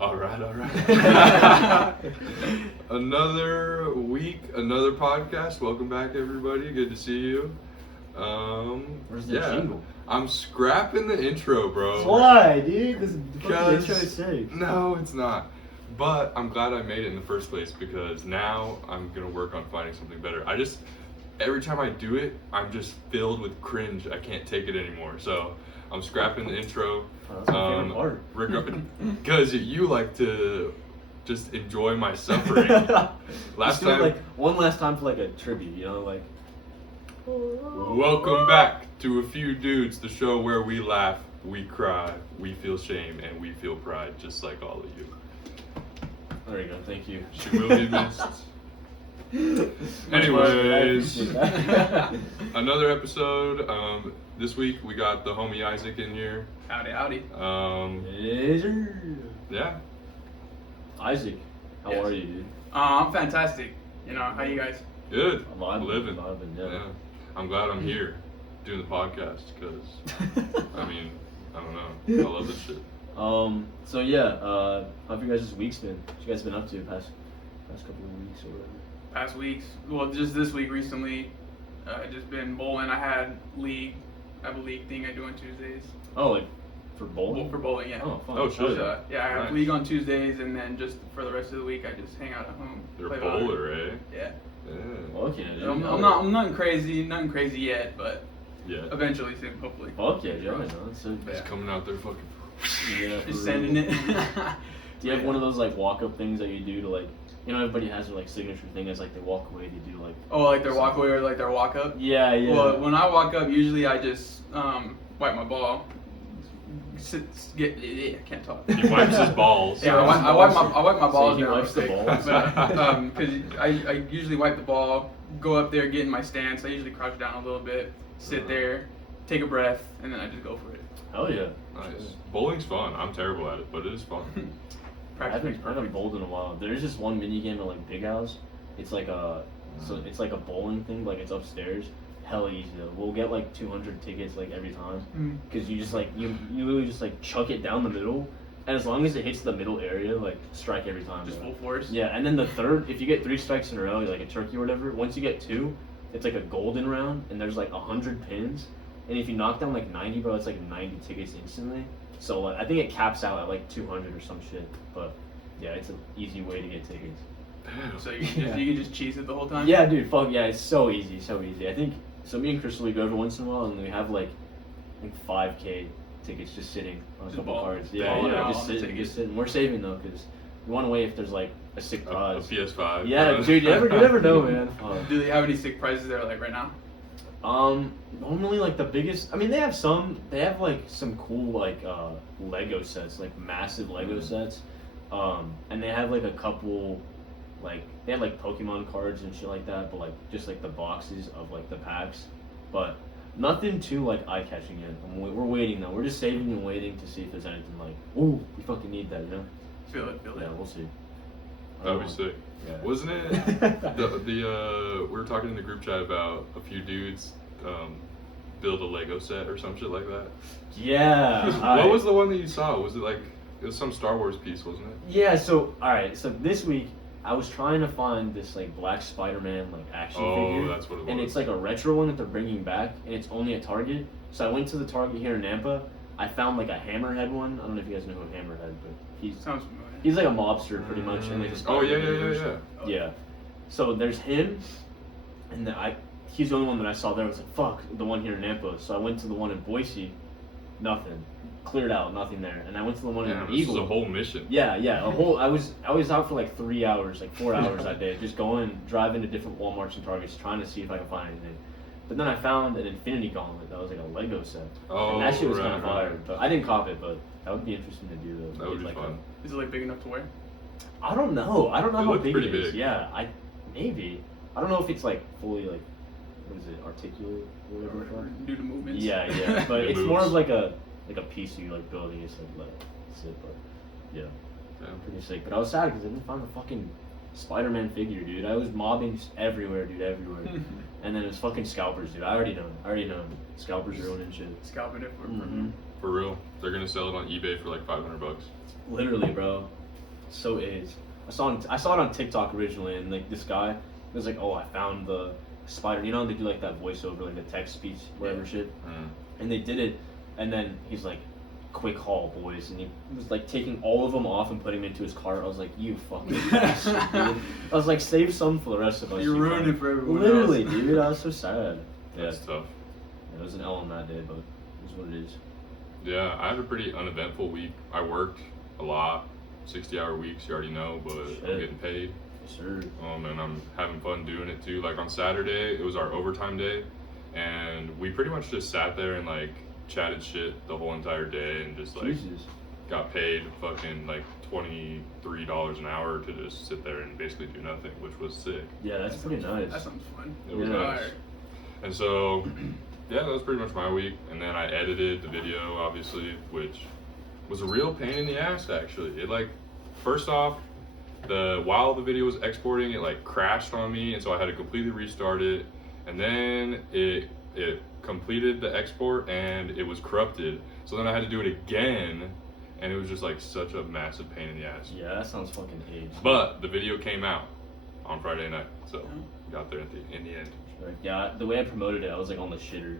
All right. Another week, another podcast. Welcome back, everybody. Good to see you. Where's the jingle? I'm scrapping the intro, bro. Why, dude? This fucking intro is sick. No, it's not. But I'm glad I made it in the first place because now I'm gonna work on finding something better. Every time I do it, I'm just filled with cringe. I can't take it anymore. So I'm scrapping the intro. Oh, that's my favorite part. Because you like to just enjoy my suffering. Last time, like one last time for like a tribute, you know, like. Welcome back to A Few Dudes, the show where we laugh, we cry, we feel shame, and we feel pride, just like all of you. There you go. Thank you. She will be missed. Anyways, another episode. This week we got the homie Isaac in here. Howdy. Yeah. Isaac, how are you, dude? I'm fantastic. You know, how you guys? Good. I'm living. Yeah. I'm glad I'm here doing the podcast because, I don't know. I love this shit. So yeah, how have you guys' week's been? What you guys been up to past couple of weeks or whatever? Past weeks? Well, just this week recently, just been bowling. I have a league thing I do on Tuesdays. Oh, like for bowling? For bowling, yeah. Oh, fun. Oh, shit. Yeah, I have Nice. a league on Tuesdays, and then just for the rest of the week, I just hang out at home. You're a play volleyball. bowler, eh? Yeah. Okay, dude. I'm nothing crazy yet, but Yeah. eventually soon, hopefully. Fuck yeah, yeah, no, that's so He's coming out there fucking. yeah, Just sending it. Do you have one of those like walk-up things that you do to like, you know, everybody has their like signature thing as like they walk away, they do like. Oh, like their walk away or like their walk up? Yeah. Well, when I walk up, usually I just wipe my ball. I can't talk. He wipes his balls. Yeah, I wipe my balls he down. wipes the balls. Because I usually wipe the ball, go up there, get in my stance. I usually crouch down a little bit, sit there, take a breath, and then I just go for it. Hell yeah. Nice. Bowling's fun. I'm terrible at it, but it is fun. I haven't bowled in a while. There's just one mini game at like Big House. It's like it's like a bowling thing, but like it's upstairs. Hell easy though. We'll get like 200 tickets like every time, because you just like you literally just like chuck it down the middle, and as long as it hits the middle area, like strike every time. Just full force. Yeah, and then the third, if you get 3 strikes in a row, like a turkey or whatever. Once you get 2, it's like a golden round, and there's like 100 pins, and if you knock down like 90, bro, it's like 90 tickets instantly. So like, I think it caps out at like 200 or some shit, but yeah, it's an easy way to get tickets. So you can just cheese it the whole time? Yeah, dude, fuck yeah, it's so easy. I think, so me and Crystal, we go every once in a while, and we have like 5K tickets just sitting on a couple cards. Yeah, just sitting. We're saving though, because we want to wait if there's like a sick prize. A PS5. Yeah, dude, you never know, man. Do they have any sick prizes there like right now? Normally like the biggest, they have like some cool like Lego sets, like massive Lego sets. And they have like a couple, like they have like Pokemon cards and shit like that, but like just like the boxes of like the packs, but nothing too like eye-catching yet. We're waiting though. We're just saving and waiting to see if there's anything like, ooh, we fucking need that, you know? Feel it. Yeah, we'll see. That'd be sick. Yeah. Wasn't it we were talking in the group chat about a few dudes build a Lego set or some shit like that? Yeah. What was the one that you saw? Was it like, it was some Star Wars piece, wasn't it? Yeah, so alright, so this week I was trying to find this like black Spider-Man like action figure. Oh, that's what it was. And it's like a retro one that they're bringing back, and it's only at Target. So I went to the Target here in Nampa. I found like a Hammerhead one. I don't know if you guys know who Hammerhead, but Sounds familiar. he's like a mobster pretty much, and like Oh yeah. Yeah. So there's him, and then he's the only one that I saw there. I was like, fuck, the one here in Nampa. So I went to the one in Boise, nothing. Cleared out, nothing there. And I went to the one in Eagle. This was a whole mission. Yeah, I was out for like 3 hours, like 4 hours that day, just driving to different Walmarts and Targets, trying to see if I could find anything. But then I found an Infinity Gauntlet that was like a Lego set. Oh, and that shit was kind of right. fire. But I didn't cop it, but that would be interesting to do though. That would be like fun. Is it like big enough to wear? I don't know how looks big pretty it is. big. Yeah, maybe. I don't know if it's like fully like, what is it, articulate or whatever. Due to movements? Yeah, but It it's moves. more of like a piece you like building. It's like let it sit, but yeah, pretty sick. But I was sad because I didn't find the fucking Spider-Man figure, dude. I was mobbing just everywhere, dude, everywhere. And then it was fucking scalpers, dude. I already know. Scalpers are ruining shit. Scalping it for For real. They're gonna sell it on eBay for like $500. Literally, bro. so is. I saw it on TikTok originally, and like this guy was like, "Oh, I found the spider." You know, they do like that voiceover, like the text speech, whatever shit. And they did it, and then he's like, "Quick haul, boys," and he was like taking all of them off and putting them into his cart. I was like, "You fucking bastard, dude." I was like, "Save some for the rest of us." You ruined it for everyone Literally, else. dude. I was so sad. That's tough. It was an L on that day, but it is what it is. Yeah, I had a pretty uneventful week. I worked a lot, 60-hour weeks, you already know, but I'm getting paid. Yes, sir. And I'm having fun doing it too. Like on Saturday, it was our overtime day, and we pretty much just sat there and like chatted shit the whole entire day, and just like Jesus. got paid fucking like $23 an hour to just sit there and basically do nothing, which was sick. Yeah, that's pretty nice. That sounds fun. It was nice. And so, yeah, that was pretty much my week. And then I edited the video, obviously, which was a real pain in the ass, actually. It like, first off, while the video was exporting, it like crashed on me, and so I had to completely restart it. And then it completed the export, and it was corrupted. So then I had to do it again, and it was just like such a massive pain in the ass. Yeah, that sounds fucking aged. But the video came out on Friday night, so got there in the end. Yeah, the way I promoted it, I was like on the shitter.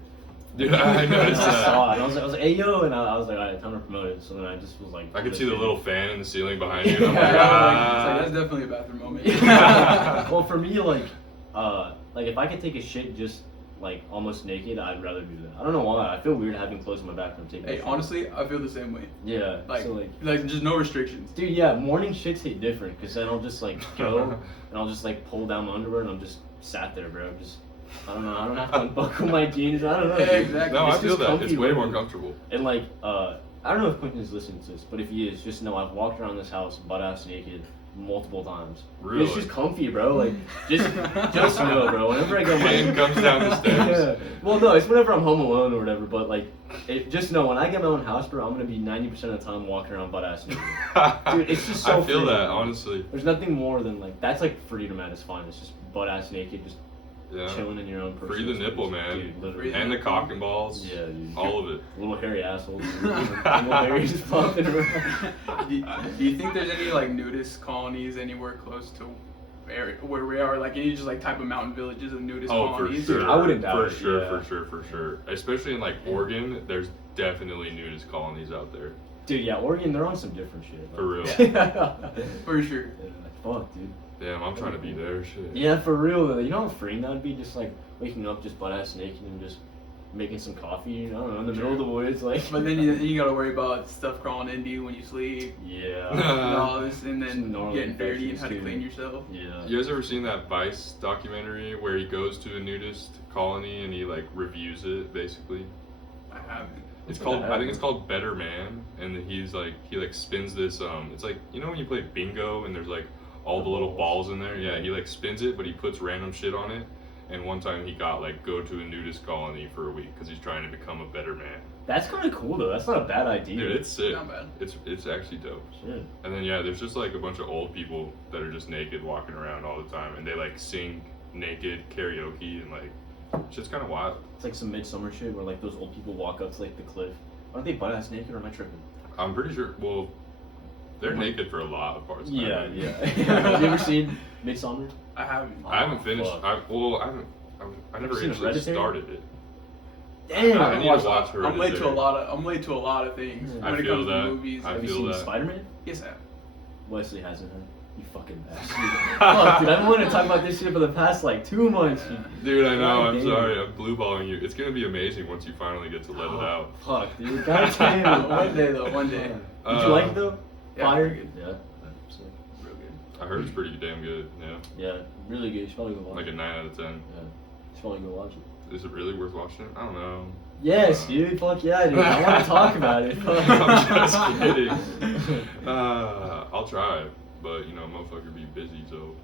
Dude, I noticed I saw that. it. I was like, hey yo, and I was like, alright, time to promote it. So then I just was like, I could see the little fan in the ceiling behind you. And I'm Yeah, like, it's ah. like, that's definitely a bathroom moment. Well, for me, like if I could take a shit just like almost naked, I'd rather do that. I don't know why. I feel weird having clothes in my bathroom taking. Hey, a shit. honestly, I feel the same way. Yeah. Like, so, like just no restrictions. dude, yeah, morning shits hit different because then I'll just like go and I'll just like pull down my underwear and I'm just sat there, bro. I don't know. I don't have to unbuckle my jeans. I don't know. Yeah, dude. exactly. No, It's I feel just that. comfy It's way more living. comfortable. And like, I don't know if Quentin's listening to this, but if he is, just know I've walked around this house butt ass naked multiple times. Really? It's just comfy, bro. Like, just know, bro. Whenever I go, Pain comes down the stairs. Yeah. Well, no, it's whenever I'm home alone or whatever. But like, just know when I get my own house, bro, I'm gonna be 90% of the time walking around butt ass naked. Dude, it's just so. I feel free, that, bro. honestly. There's nothing more than like that's like freedom at its finest. Just butt ass naked, just Yeah. chilling in your own. Free personal the nipple, space. man. Dude, literally. And the cock and balls. Yeah, dude. All of it. Little hairy assholes. Little hairy just popping around. Do you think there's any like nudist colonies anywhere close to where we are? Like any just like type of mountain villages of nudist Oh, for colonies? sure. I wouldn't doubt it, For sure, yeah. for sure. Especially in like Oregon, there's definitely nudist colonies out there. Dude, yeah, Oregon, they're on some different shit. For real. Yeah. For sure. Fuck, dude. Damn, I'm trying to be there. Shit. Yeah, for real though. You know how freeing that'd be? Just like waking up just butt ass naked and just making some coffee. I don't know, in the middle of the woods, like. But then you gotta worry about stuff crawling into you when you sleep. Yeah. And all this, and Some then gnarly getting dirty and infections, how to too. clean yourself. Yeah. You guys ever seen that Vice documentary where he goes to a nudist colony and he like reviews it basically? I haven't. It's called, I think it's called Better Man, and he like spins this it's like, you know when you play bingo and there's like all the little balls in there? Yeah, he like spins it, but he puts random shit on it. And one time he got like go to a nudist colony for a week because he's trying to become a better man. That's kind of cool though. That's not a bad idea. Dude, it's sick. Not bad. It's actually dope. Shit. And then yeah, there's just like a bunch of old people that are just naked walking around all the time, and they like sing naked karaoke and like shit's kind of wild. It's like some midsummer shit where like those old people walk up to like the cliff. Aren't they butt ass naked or am I tripping? I'm pretty sure. Well, they're naked for a lot of parts. of that Yeah, movie. yeah. Have you ever seen Midsummer? I haven't. I haven't finished. fuck. I never seen actually Hereditary? started it. Damn. I need to watch her. I'm late to a lot of things Yeah. when I it feel comes that. to movies. I Have you feel seen that. Spider-Man? Yes, I have. Wesley hasn't, huh? You fucking bastard. Fuck, dude, I've been wanting to talk about this shit for the past like 2 months. Dude, I know. God I'm damn. sorry. I'm blue balling you. It's gonna be amazing once you finally get to let it out. Fuck, dude. God damn. One day though, one day. Did you like it though? Yeah, Fire? pretty good. Yeah. Real good. I heard it's pretty damn good. Yeah, Yeah, really good. You should probably go watch like it. a 9 out of 10. Yeah. You should probably go watch it. Is it really worth watching it? I don't know. Yes, dude. Fuck yeah, dude. I want to talk about it. I'm just kidding. I'll try, but you know, motherfucker be busy, so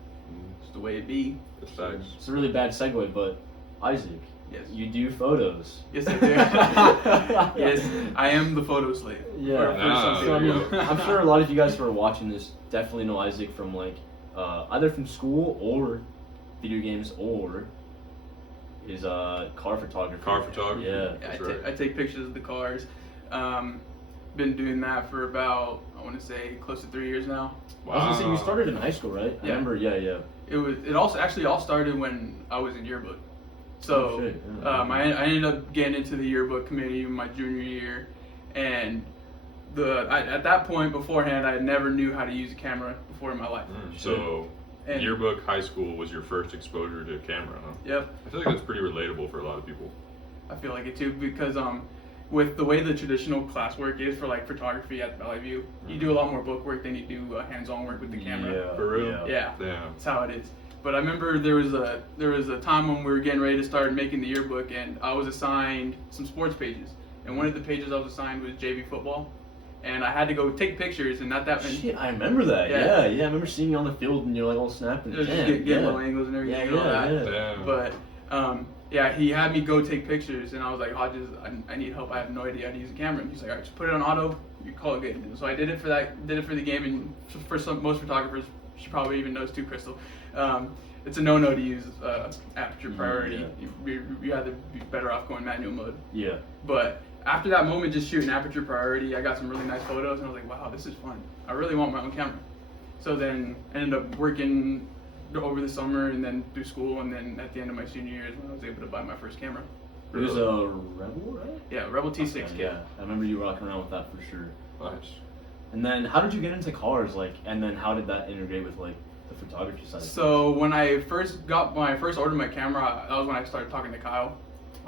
It's the way it be. it's facts. It's a really bad segue, but Isaac, Yes. you do photos. Yes, I do. Yes, I am the photo slave. Yeah. Or Nah, something. So, I there you mean, go. I'm sure a lot of you guys who are watching this definitely know Isaac from like either from school or video games or his car photography. Car photography. Yeah. Yeah, That's right. I take pictures of the cars. been doing that for about, I want to say, close to 3 years now. I was gonna say you started in high school, right? I Yeah. remember. Yeah. It also actually all started when I was in yearbook. So Oh, shit. Yeah. I ended up getting into the yearbook committee in my junior year, and at that point beforehand I never knew how to use a camera before in my life. So And- yearbook high school was your first exposure to a camera, huh? Yep, I feel like that's pretty relatable for a lot of people. I feel like it too because with the way the traditional classwork is for like photography at Valley View, you do a lot more book work than you do hands-on work with the camera. Yeah. For real? Yeah. Damn. That's how it is. But I remember there was a time when we were getting ready to start making the yearbook, and I was assigned some sports pages, and one of the pages I was assigned was JV football, and I had to go take pictures, and Shit, I remember that. Yeah. Yeah. I remember seeing you on the field and you're like all snapping. just Damn, get low angles and everything. and all that. Yeah. Damn. But yeah, he had me go take pictures, and I was like, Hodges, I need help. I have no idea how to use a camera. And he's like, all right, just put it on auto. You call it good. And so I did it for the game, and for most photographers, she probably even knows too, Crystal. It's a no-no to use aperture priority. Yeah. You have to be better off going manual mode. Yeah. But after that moment, just shooting aperture priority, I got some really nice photos, and I was like, wow, this is fun. I really want my own camera. So then I ended up working over the summer and then through school, and then at the end of my senior year is when I was able to buy my first camera. It was a Rebel, right? Yeah, Rebel T6 Okay, kit. yeah, I remember you rocking around with that for sure. Nice. And then, how did you get into cars? And then how did that integrate with the photography side? So when I first ordered my camera, that was when I started talking to Kyle.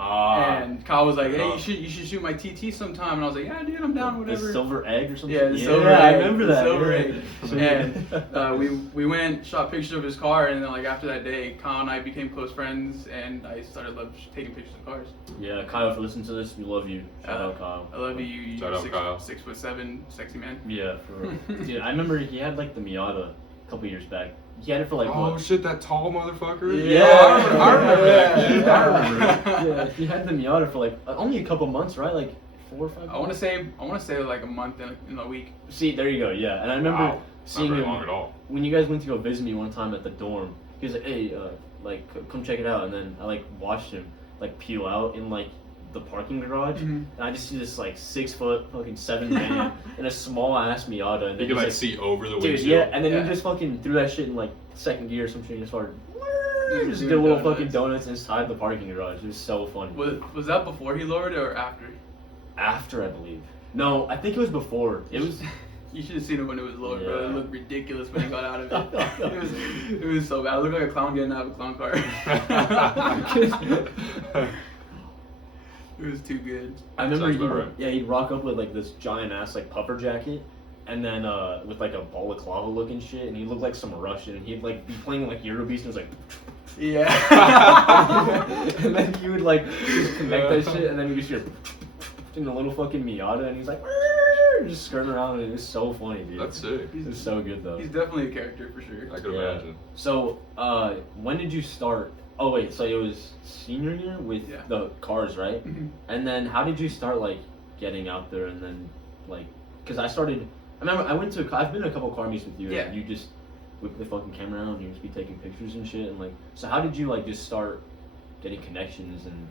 Ah, And Kyle was like, "Hey, you should shoot my TT sometime." And I was like, "Yeah, dude, I'm down, whatever." The silver egg or something. Yeah, the silver I egg, remember the that. silver yeah. egg. And we went, shot pictures of his car, and then like after that day, Kyle and I became close friends, and I started taking pictures of cars. Yeah, Kyle, if you listen to this, we love you. Shout out, Kyle. I love you. You Shout out, Kyle. 6'7", sexy man. Yeah, for real. Dude, I remember he had the Miata a couple years back. He had it for Oh what? shit, that tall motherfucker? Yeah. I remember that kid. Yeah. I remember. Yeah, he had the Miata for only a couple months, right? Like 4 or 5 months. I want to say like a month in a week. See, there you go. Yeah, and I remember Wow. seeing Not very him long at all. when you guys went to go visit me one time at the dorm. He was like, "Hey, come check it out." And then I watched him peel out in the parking garage, Mhm. and I just see this 6 foot fucking 7 man in a small ass Miata, and You then can he's see over the dude, windshield. yeah, and then Yeah. he just fucking threw that shit in second gear or some shit, and just started just doing did little donuts. fucking donuts inside the parking garage. It was so funny. Was that before he lowered it or after? After, I believe. No, I think it was before. It was. You should have seen it when it was lowered, bro. It Yeah. looked ridiculous when he got out of it. It was so bad. I looked like a clown getting out of a clown car. It was too good. I remember Sounds about right. he'd rock up with this giant ass puffer jacket, and then with a balaclava looking shit, and he looked like some Russian, and he'd be playing Eurobeast, and it was like. Yeah. And then he would just connect that shit, and then you just hear in the little fucking Miata, and he's like just skirting around, and it was so funny, dude. That's sick. It was so good though. He's definitely a character for sure. I could Yeah. imagine. So, when did you start? Oh wait, so it was senior year with Yeah. the cars, right? Mhm. And then how did you start getting out there, and then because I remember I've been to a couple car meets with you, Yeah. and you just whip the fucking camera out and you just be taking pictures and shit, and so how did you just start getting connections and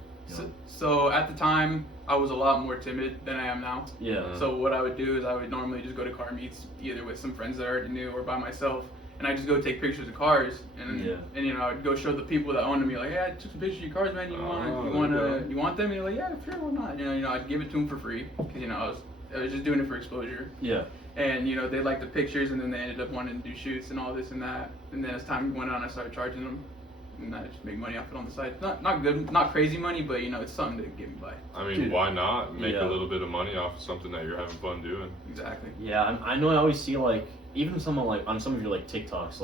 So at the time, I was a lot more timid than I am now. yeah. So what I would do is I would normally just go to car meets either with some friends that I already knew or by myself, and I just go take pictures of cars, and Yeah. I'd go show the people that owned them. Be like, hey, I took some pictures of your cars, man. You want them? And you're like, yeah, sure, why not? I'd give it to them for free because I was just doing it for exposure. Yeah. And they liked the pictures, and then they ended up wanting to do shoots and all this and that. And then as time went on, I started charging them, and I just make money off it on the side. Not good, not crazy money, but it's something to get me by. I mean, Dude. why not make Yeah. a little bit of money off of something that you're having fun doing? Exactly. Yeah, I know. I always see even someone on some of your TikToks,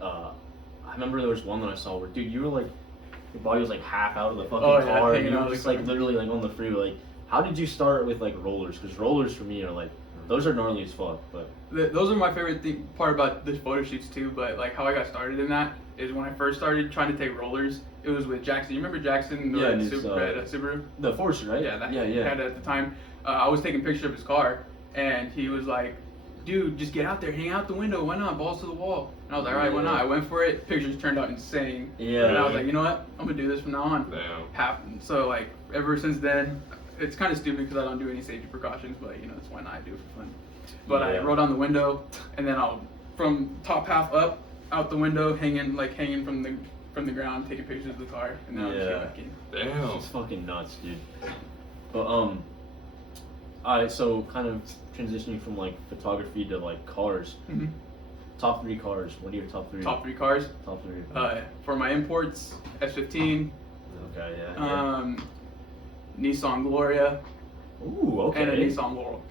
I remember there was one that I saw where, dude, you were your body was half out of the fucking Oh, yeah, car, and hanging you out were of just the car. literally on the freeway. How did you start with rollers? Because rollers for me are those are gnarly as fuck. But Those are my favorite part about the photo shoots too. But how I got started in that is when I first started trying to take rollers. It was with Jackson. You remember Jackson, the Yeah, red and his, Subaru? the Forester, right? Yeah, that yeah. he had it at the time. I was taking pictures of his car, and he was like, dude, just get out there, hang out the window, why not? Balls to the wall. And I was like, all right, why not? I went for it. Pictures turned out insane. Yeah. And I was like, you know what? I'm gonna do this from now on. Damn. So ever since then, it's kind of stupid because I don't do any safety precautions, but that's why not I do it for fun. But I Yeah. roll down the window, and then I'll from top half up out the window, hanging from the ground, taking pictures of the car, and then I'll just Yeah. get back in. Damn. It's fucking nuts, dude. But alright, so kind of transitioning from like photography to like cars. Mhm. Top 3 cars. What are your top 3? Top 3 cars. Top 3. For my imports, S15, Okay, yeah. Nissan Gloria, Ooh, okay. and a Nissan Laurel.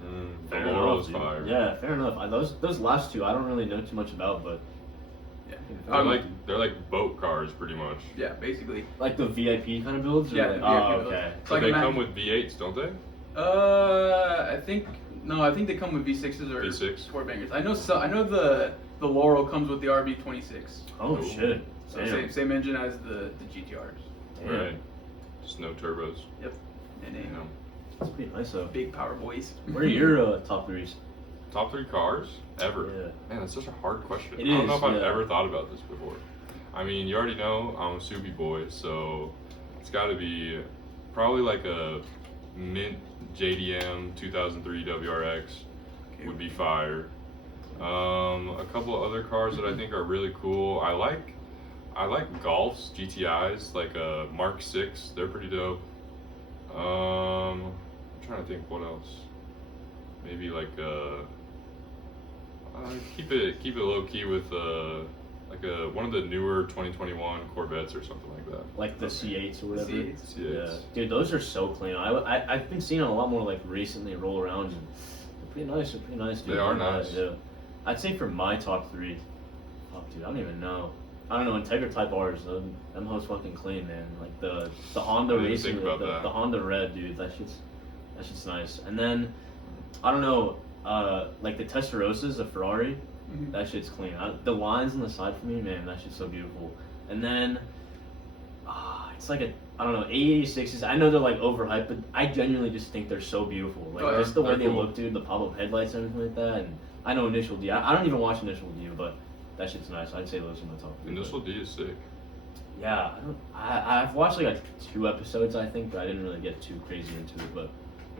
The Fair Laurel's enough, dude. fire. Yeah, fair enough. Those last two I don't really know too much about, but Yeah. They're like boat cars pretty much. Yeah, basically. like the VIP kind of builds. Or Yeah, like, the VIP oh, builds. okay. It's So like they a Mac- come with V8s, don't they? I think they come with V6s or V6? four bangers. I know the Laurel comes with the RB26. Oh Ooh. shit. So Damn. same engine as the GTRs. Damn. Right. Just no turbos. Yep. And then That's pretty nice though. big power boys. What are your top 3s? Top 3 cars ever. Yeah. Man, that's such a hard question. It I don't know is, if I've yeah. ever thought about this before. I mean, you already know I'm a Soupy boy, so it's got to be probably like a mint JDM 2003 WRX would be fire. A couple other cars that I think are really cool. I like Golfs, GTIs, like a Mark 6. They're pretty dope. I'm trying to think what else. Maybe like keep it low key with one of the newer 2021 Corvettes or something like that. Like the C8s or whatever. C8s. Yeah, dude, those are so clean. I've been seeing a lot more like recently roll around, and they're pretty nice. They're pretty nice, dude. They are nice. Yeah. I'd say for my top 3, fuck, dude, I don't even know. I don't know. Integra Type R's, them hoes fucking clean, man. Like the Honda I didn't racing, think about that. the Honda Red, dude. That shit's nice. And then I don't know, like the Testarossas, the Ferrari. Mhm. That shit's clean. The lines on the side for me, man, that shit's so beautiful. And then, it's like I don't know, A86s. I know they're like overhyped, but I genuinely just think they're so beautiful. Like Oh, yeah. just the way They're they cool. look, dude, the pop-up headlights and everything like that. And I know Initial D. I don't even watch Initial D, but that shit's nice. I'd say those are my top 3. Initial D is sick. Yeah, I've watched like 2 episodes, I think, but I didn't really get too crazy into it. But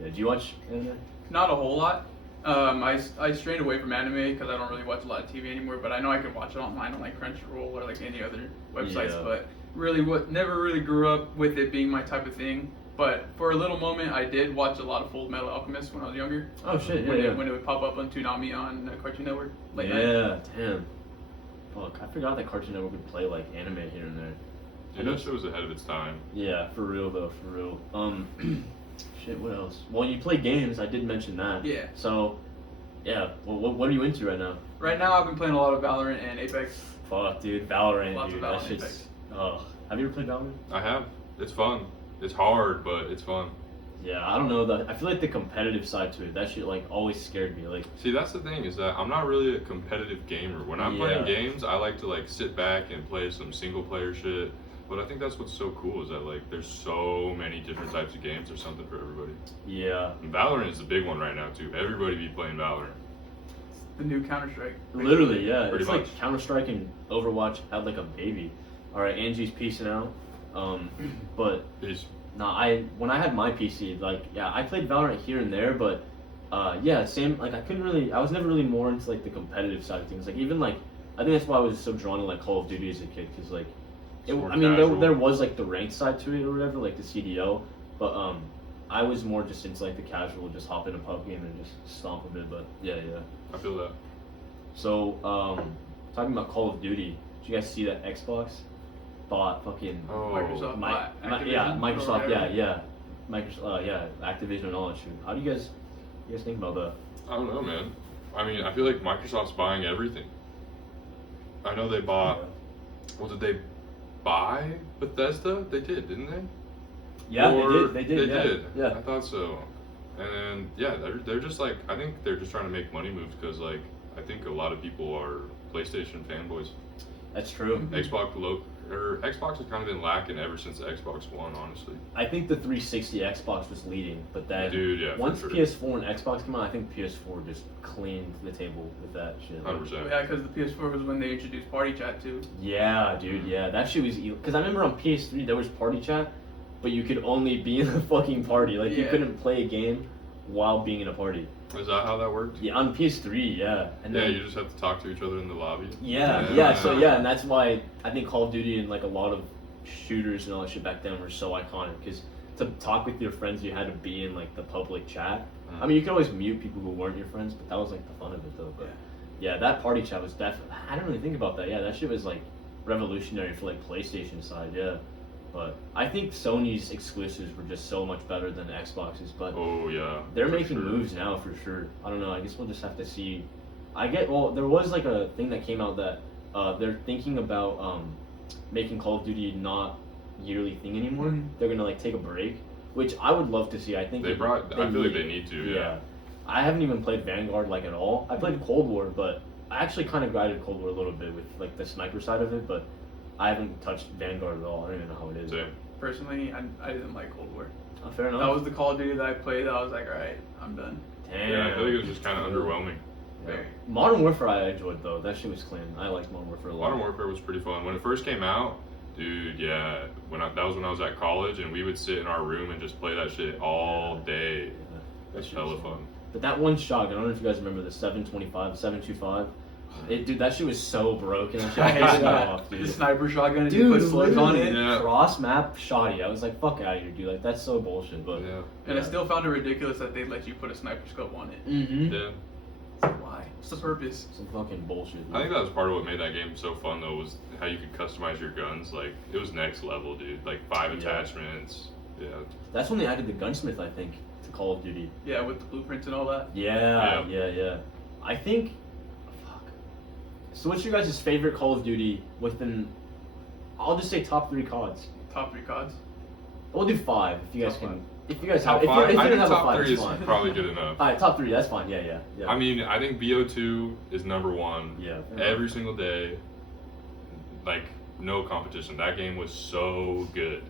yeah, do you watch anime? Not a whole lot. I strayed away from anime because I don't really watch a lot of TV anymore. But I know I can watch it online on like Crunchyroll or like any other websites. Yeah. But really, never really grew up with it being my type of thing. But for a little moment, I did watch a lot of Full Metal Alchemist when I was younger. Oh shit, when yeah. it would pop up on Toonami on Cartoon Network late night. Yeah, damn. Fuck, I forgot that Cartoon Network would play like anime here and there. Dude, that shit was ahead of its time. Yeah, for real though, for real. Shit, what else? Well, you play games. I did mention that. Yeah. So, yeah. Well, what are you into right now? Right now, I've been playing a lot of Valorant and Apex. Fuck, dude, Valorant, Lots of dude. Valorant, That shit's. Apex. Ugh. Have you ever played Valorant? I have. It's fun. It's hard, but it's fun. Yeah, I don't know. I feel like the competitive side to it. That shit like always scared me. Like, See, that's the thing is that I'm not really a competitive gamer. When I'm playing Yeah. games, I like to like sit back and play some single player shit. But I think that's what's so cool is that like there's so many different types of games. There's something for everybody. yeah. And Valorant is the big one right now too. Everybody be playing Valorant. The new Counter Strike. Literally, yeah. Pretty It's much. like Counter Strike and Overwatch had like a baby. All right, Angie's peacing out. But Peace. no, when I had my PC, like, yeah, I played Valorant here and there, but yeah, same. Like, I was never really more into like the competitive side of things. Like, even like, I think that's why I was so drawn to like Call of Duty as a kid, because like, It's more I mean, casual. there was like the ranked side to it or whatever, like the CDO, but I was more just into like the casual, just hop in a pub game and just stomp a bit. But yeah. I feel that. So, talking about Call of Duty, did you guys see that Xbox bought fucking Oh, Microsoft. yeah, Activision, Microsoft, or yeah, Microsoft, yeah, Activision and all that shit. How do you guys think about that? I don't know, man. I mean, I feel like Microsoft's buying everything. I know they bought. Well, did they buy Bethesda? They did, didn't they? Yeah, Or they did. They did. Yeah. I thought so. And yeah, they're just like I think they're just trying to make money moves because like I think a lot of people are PlayStation fanboys. That's true. Xbox has kind of been lacking ever since the Xbox One, honestly. I think the 360 Xbox was leading, but then Dude, yeah, for once sure. PS4 and Xbox came out, I think PS4 just cleaned the table with that shit. 100%. Yeah, because the PS4 was when they introduced Party Chat too. Yeah, dude, yeah, that shit was because I remember on PS3 there was Party Chat, but you could only be in a fucking party. Like, you Yeah. couldn't play a game while being in a party. Is that how that worked? Yeah, on PS3, yeah. And Yeah, then, you just have to talk to each other in the lobby. yeah, and that's why I think Call of Duty and like a lot of shooters and all that shit back then were so iconic, because to talk with your friends you had to be in like the public chat. I mean, you could always mute people who weren't your friends, but that was like the fun of it though. But yeah, that party chat was definitely, I didn't really think about that. Yeah, that shit was like revolutionary for like PlayStation side, yeah. But I think Sony's exclusives were just so much better than Xbox's, but Oh yeah. they're for making sure. moves now for sure. I don't know. I guess we'll just have to see. There was like a thing that came out that they're thinking about making Call of Duty not yearly thing anymore. Mhm. They're gonna like take a break, which I would love to see. I think I feel like they it. need to. Yeah. I haven't even played Vanguard like at all. I played Cold War, but I actually kind of guided Cold War a little bit with like the sniper side of it, but I haven't touched Vanguard at all. I don't even know how it is. Same. Personally, I didn't like Cold War. Oh, fair enough. That was the Call of Duty that I played. I was like, all right, I'm done. Damn. Yeah, I feel like it was just kind of underwhelming. Yeah. Modern Warfare I enjoyed though. That shit was clean. I liked Modern Warfare a lot. Modern Warfare was pretty fun when it first came out. Dude, yeah. That was when I was at college, and we would sit in our room and just play that shit all day. Yeah, that It's shit was hella fun. But that one shotgun, I don't know if you guys remember the 725, 725. Dude, that shit was so broken. That shit I pissed hated me that. off, The dude. sniper shotgun, and Dude, you put slugs on literally, it. Yeah. cross map shoddy. I was like, fuck out of here, dude. Like, that's so bullshit. But Yeah. And I still found it ridiculous that they let you put a sniper scope on it. mm-hmm. Yeah. Why? What's the purpose? Some fucking bullshit. Dude. I think that was part of what made that game so fun, though, was how you could customize your guns. Like, it was next level, dude. Like, 5 Yeah. attachments. Yeah. That's when they added the gunsmith, I think, to Call of Duty. Yeah, with the blueprints and all that. Yeah. I think. Fuck. So, what's your guys' favorite Call of Duty within? I'll just say top 3 CODs. Top 3 CODs. We'll do 5 if you guys Top can. five. If you guys Top have, if 5? you I don't think have a top 5, 3 it's is fine. probably good enough. All right, top 3. That's fine. Yeah. I mean, I think BO2 is number 1. Yeah. Every single day. Like, no competition. That game was so good.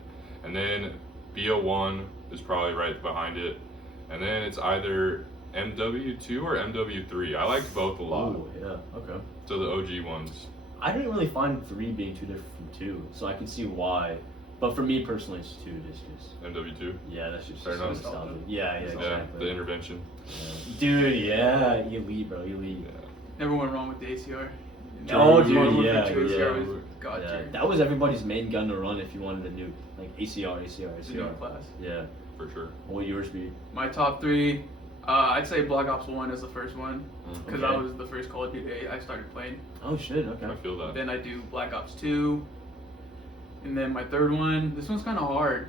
And then BO1 is probably right behind it. And then it's either MW2 or MW3. I liked both a lot. Oh, yeah. Okay. So the OG ones. I didn't really find 3 being too different from 2, so I can see why. But for me personally, it's 2. Just MW2. yeah, that's just Fair so enough. nostalgic. Yeah, Yeah, exactly. the intervention. Yeah. Dude, yeah, elite, bro, elite. Yeah. Never went wrong with the ACR. Oh, True. dude, Modern Warfare yeah, 2 yeah. ACR was god Yeah, tier. that was everybody's main gun to run if you wanted a nuke, like ACR. It's a new class. Yeah. For sure. What would yours be? My top 3, I'd say Black Ops 1 is the first one. Because Okay. that was the first Call of Duty I started playing. Oh shit. Okay. I feel that. Then I do Black Ops 2. And then my third one, this one's kind of hard.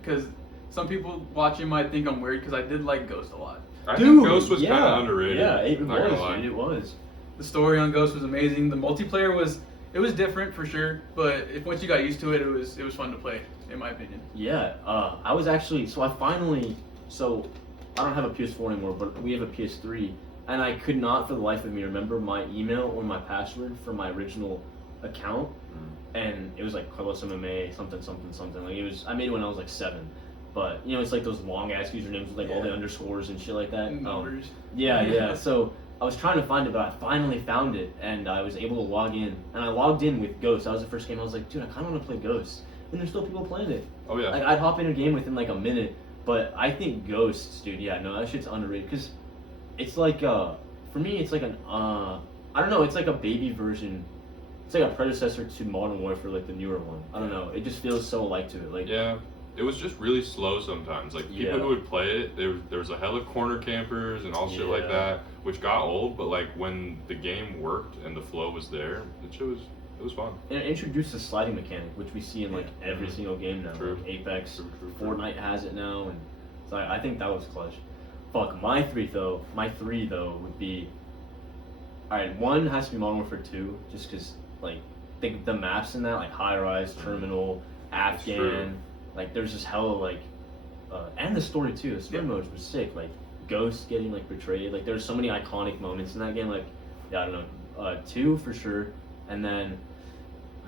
Because some people watching might think I'm weird because I did like Ghost a lot. I think Ghost was yeah, kind of underrated. Yeah, it not gonna was, lie. dude. It was. The story on Ghost was amazing. The multiplayer was different for sure, but once you got used to it, it was fun to play, in my opinion. Yeah, I was actually so I don't have a PS4 anymore, but we have a PS3, and I could not for the life of me remember my email or my password for my original account, and it was like Carlos MMA something. Like it was, I made it when I was like 7, but you know it's like those long ass usernames with like all the Yeah. underscores and shit like that. Numbers. Yeah. So I was trying to find it, but I finally found it, and I was able to log in. And I logged in with Ghost. That was the first game. I was like, dude, I kind of want to play Ghost. And there's still people playing it. Oh yeah. Like I'd hop in a game within like a minute. But I think Ghosts, dude. Yeah, no, that shit's underrated because it's like for me, it's like an I don't know. It's like a baby version. It's like a predecessor to Modern Warfare, like the newer one. I don't know. It just feels so alike to it. Like Yeah, it was just really slow sometimes. Like people Yeah. who would play it, there was a hella corner campers and all shit like Yeah. that, which got old. But like when the game worked and the flow was there, it was fun. And it introduced the sliding mechanic, which we see in like every Mhm. single game now. True. Like Apex, True. Fortnite has it now, and so I think that was clutch. Fuck, my three though would be. All right, one has to be Modern Warfare 2, just because like the maps in that, like high rise, terminal, That's true. Afghan, like there's just hella like, and the story too. The story mode was sick. Like Ghost getting like betrayed. Like there's so many iconic moments in that game. Like yeah, I don't know, 2 for sure, and then.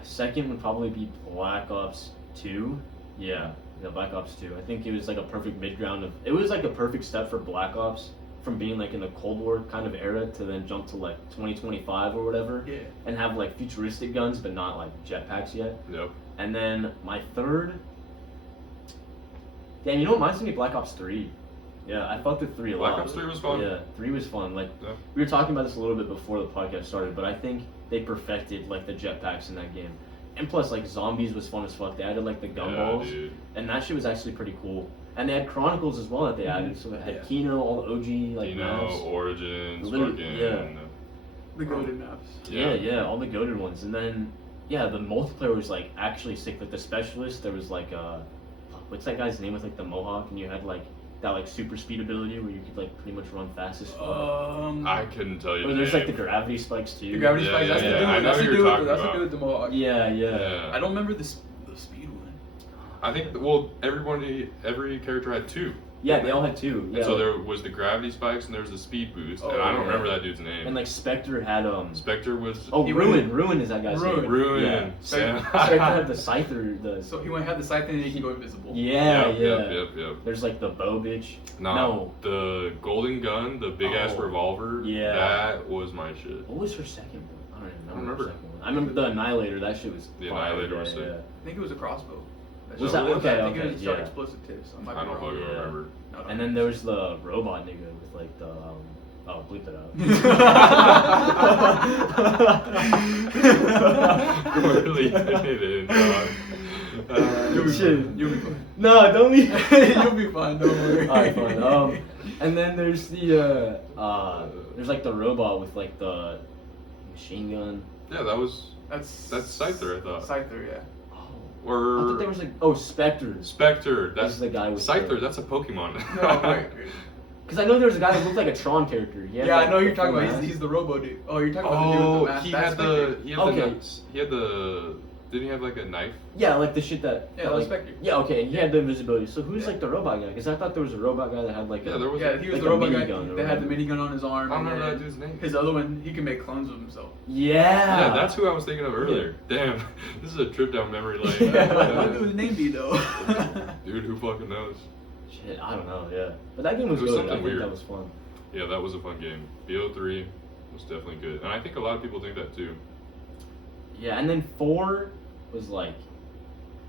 Second would probably be Black Ops 2. Yeah, Black Ops 2. I think it was like a perfect mid-ground of. It was like a perfect step for Black Ops from being like in the Cold War kind of era to then jump to like 2025 or whatever, Yeah. and have like futuristic guns but not like jetpacks yet. Yep. And then my third, Yeah, and you know what reminds me of Black Ops 3? Yeah, I fucked with 3 a lot. Black Ops 3 was fun. Yeah, 3 was fun. Like, Yeah. we were talking about this a little bit before the podcast started, but I think they perfected, like, the jetpacks in that game. And plus, like, zombies was fun as fuck. They added, like, the gumballs. Dude. And that shit was actually pretty cool. And they had Chronicles as well that they added. So it had Kino, all the OG, like, maps. Origins, Literally, fucking. yeah. The goated maps. Yeah, all the goated ones. And then, yeah, the multiplayer was, like, actually sick. Like, the specialist, there was, like, what's that guy's name with, like, the mohawk? And you had, like, that, like, super speed ability where you could, like, pretty much run fast as fuck. I couldn't tell you. Or the there's, like, the name. gravity spikes, too. The gravity Yeah, spikes. That's yeah, the yeah. I dude. know That's who the you're dude. talking That's the about. dude with the mohawk. Yeah. I don't remember the speed one. I think every character had 2. Yeah, they all had 2. Yeah. And so there was the gravity spikes and there was the speed boost. And I don't remember that dude's name. And, like, Spectre had, Spectre was. Oh, He Ruin is that guy's name. Ruin. Yeah. Sam. Spectre had the Scyther, So he went have the scythe and he can go invisible. Yep. There's, like, the bow bitch. No. The golden gun, the big ass revolver. Yeah. That was my shit. What was her second one? I don't even know. I don't remember. Her second one. I remember the Annihilator. That shit was The fire. Annihilator was Yeah, sick. yeah. I think it was a crossbow. Was that- I think okay, it was yeah. explosive tips. I might I be don't wrong. fucking Yeah. remember. No, And then there was the robot nigga with like the oh, bleep it out. Really hit it, dog. You'll be Shit. fine. You'll be fine. No, don't leave. You'll be fine. Don't worry. Alright, fine. And then there's the there's like the robot with like the machine gun. Yeah, That's Scyther, I thought. Scyther, yeah. Oh, I Or thought there was like Spectre. Spectre. This That's is the guy with Scyther. the- That's a Pokemon. No, wait. Because I know there was a guy that looked like a Tron character. He had, Yeah, like, I know who you're the talking full about. mask. He's the robo dude. Oh, you're talking about the dude with the mask. he That's had Spectre. he had the didn't he have like a knife? Yeah, like the shit that. Yeah, that, that was like, Spectre. Yeah, okay, and he had the invisibility. So who's Yeah. like the robot guy? Because I thought there was a robot guy that had like Yeah, a. there was. Yeah, he was like the a robot guy. minigun or That had the whatever. minigun on his arm. I don't and remember then that dude's name. His other one, he can make clones of himself. Yeah. Yeah, that's who I was thinking of earlier. Damn, this is a trip down memory lane. What would his name be though? Dude, who fucking knows? Shit, I don't know. Yeah, but that game was It was good. I something think weird. that was fun. Yeah, that was a fun game. BO3 was definitely good, and I think a lot of people think that too. Yeah, and then 4 was like,